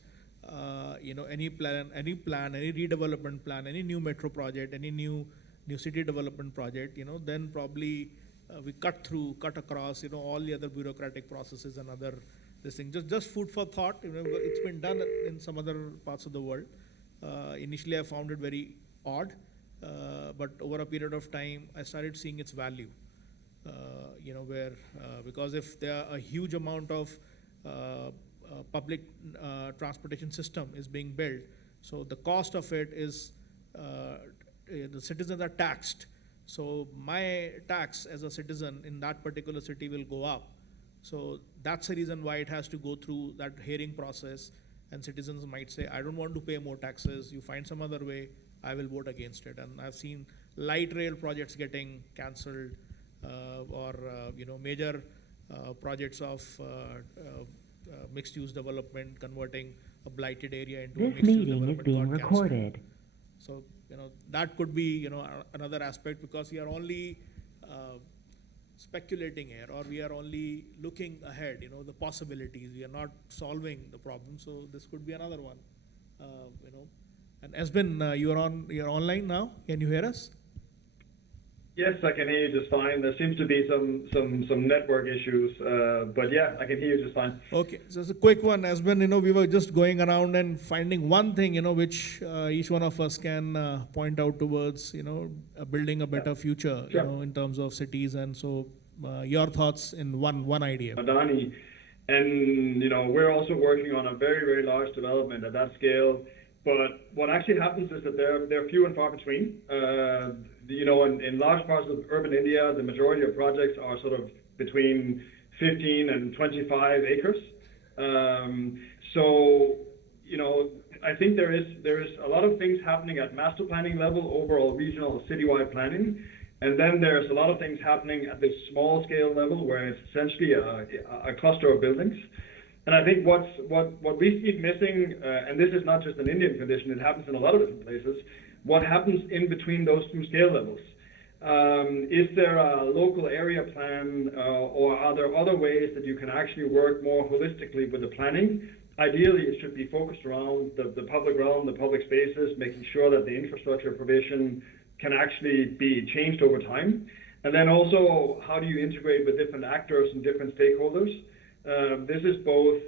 any plan, any redevelopment plan, any new metro project, any new city development project, then probably we cut across, all the other bureaucratic processes and other this thing. Just food for thought. It's been done in some other parts of the world. Initially, I found it very odd, but over a period of time, I started seeing its value. Because if there are a huge amount of public transportation system is being built, so the cost of it is the citizens are taxed. So my tax as a citizen in that particular city will go up. So that's the reason why it has to go through that hearing process, and citizens might say, I don't want to pay more taxes, you find some other way, I will vote against it. And I've seen light rail projects getting cancelled, or major projects of mixed-use development, converting a blighted area into a This mixed-use meeting is development being got cancelled. recorded. So, that could be, another aspect, because we are only speculating here, or we are only looking ahead, the possibilities. We are not solving the problem, so this could be another one, And Esben, you're online now. Can you hear us? Yes, I can hear you just fine. There seems to be some network issues, but yeah, I can hear you just fine. Okay, so it's a quick one. Esben, we were just going around and finding one thing, which each one of us can point out towards, building a better future, Sure. in terms of cities. And so, your thoughts in one idea. Adani, and we're also working on a very, very large development at that scale. But what actually happens is that they're few and far between. In large parts of urban India, the majority of projects are sort of between 15 and 25 acres. I think there is a lot of things happening at master planning level, overall regional, citywide planning. And then there's a lot of things happening at this small scale level where it's essentially a cluster of buildings. And I think what we see missing, and this is not just an Indian condition, it happens in a lot of different places, what happens in between those two scale levels? Is there a local area plan, or are there other ways that you can actually work more holistically with the planning? Ideally, it should be focused around the public realm, the public spaces, making sure that the infrastructure provision can actually be changed over time. And then also, how do you integrate with different actors and different stakeholders? This is both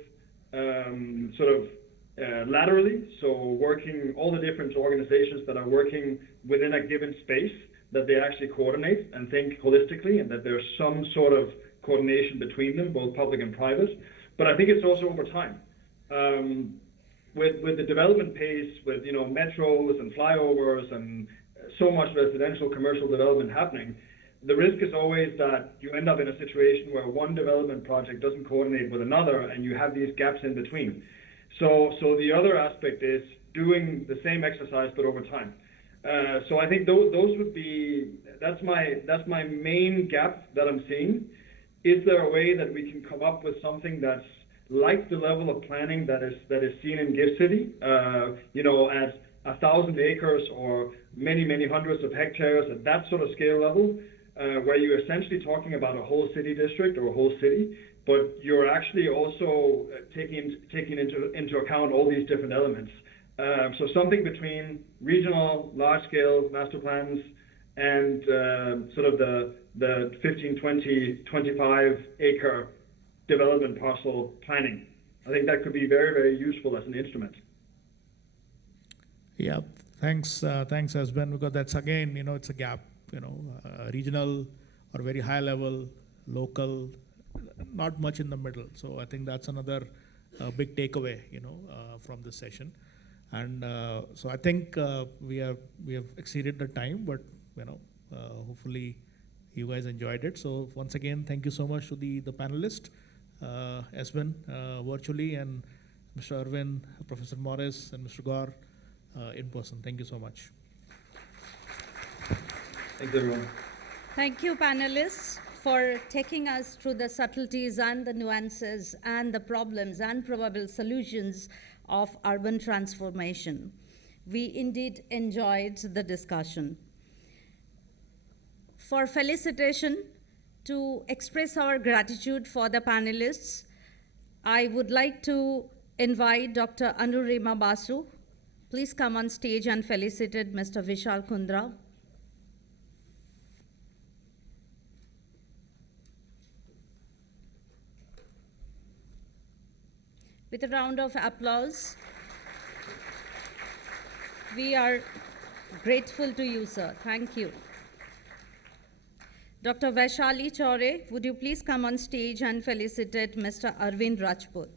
laterally, so working all the different organizations that are working within a given space, that they actually coordinate and think holistically, and that there's some sort of coordination between them, both public and private. But I think it's also over time. With the development pace, with metros and flyovers and so much residential commercial development happening, the risk is always that you end up in a situation where one development project doesn't coordinate with another, and you have these gaps in between. So the other aspect is doing the same exercise but over time. So I think those would be, that's my main gap that I'm seeing. Is there a way that we can come up with something that's like the level of planning that is seen in Gift City, at 1,000 acres or many hundreds of hectares, at that sort of scale level, where you're essentially talking about a whole city district or a whole city, but you're actually also taking into account all these different elements. So something between regional, large-scale master plans and sort of the 15, 20, 25 acre development parcel planning. I think that could be very, very useful as an instrument. Yeah, thanks, Esben, because that's again, it's a gap. Regional or very high level, local, not much in the middle. So I think that's another big takeaway, from this session. And so I think we have exceeded the time, but hopefully you guys enjoyed it. So once again, thank you so much to the panelists, Esben virtually, and Mr. Arvind, Professor Morris, and Mr. Gaur in person. Thank you so much. Thanks, everyone. Thank you, panelists, for taking us through the subtleties and the nuances and the problems and probable solutions of urban transformation. We indeed enjoyed the discussion. For felicitation, to express our gratitude for the panelists, I would like to invite Dr. Anurima Basu. Please come on stage and felicitate Mr. Vishal Kundra. With a round of applause. We are grateful to you, sir. Thank you. Dr. Vaishali Chaure, would you please come on stage and felicitate Mr. Arvind Rajput?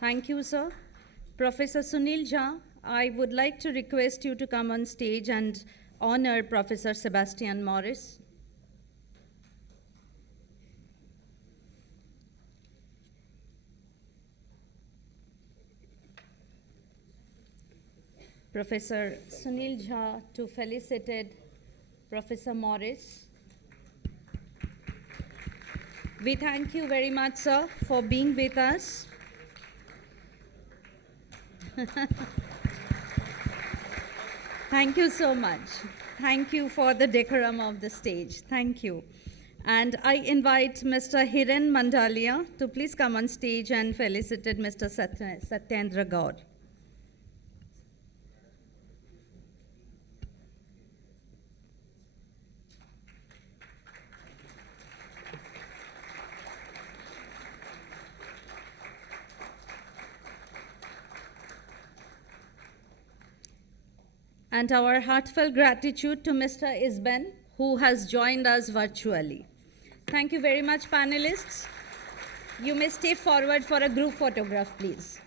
Thank you, sir. Professor Sunil Jha, I would like to request you to come on stage and honor Professor Sebastian Morris. Professor Sunil Jha to felicitate Professor Morris. We thank you very much, sir, for being with us. Thank you so much. Thank you for the decorum of the stage. Thank you. And I invite Mr. Hiren Mandalia to please come on stage and felicitate Mr. Satyendra Gaur. And our heartfelt gratitude to Mr. Isben, who has joined us virtually. Thank you very much, panelists. You may stay forward for a group photograph, please.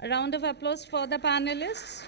A round of applause for the panelists.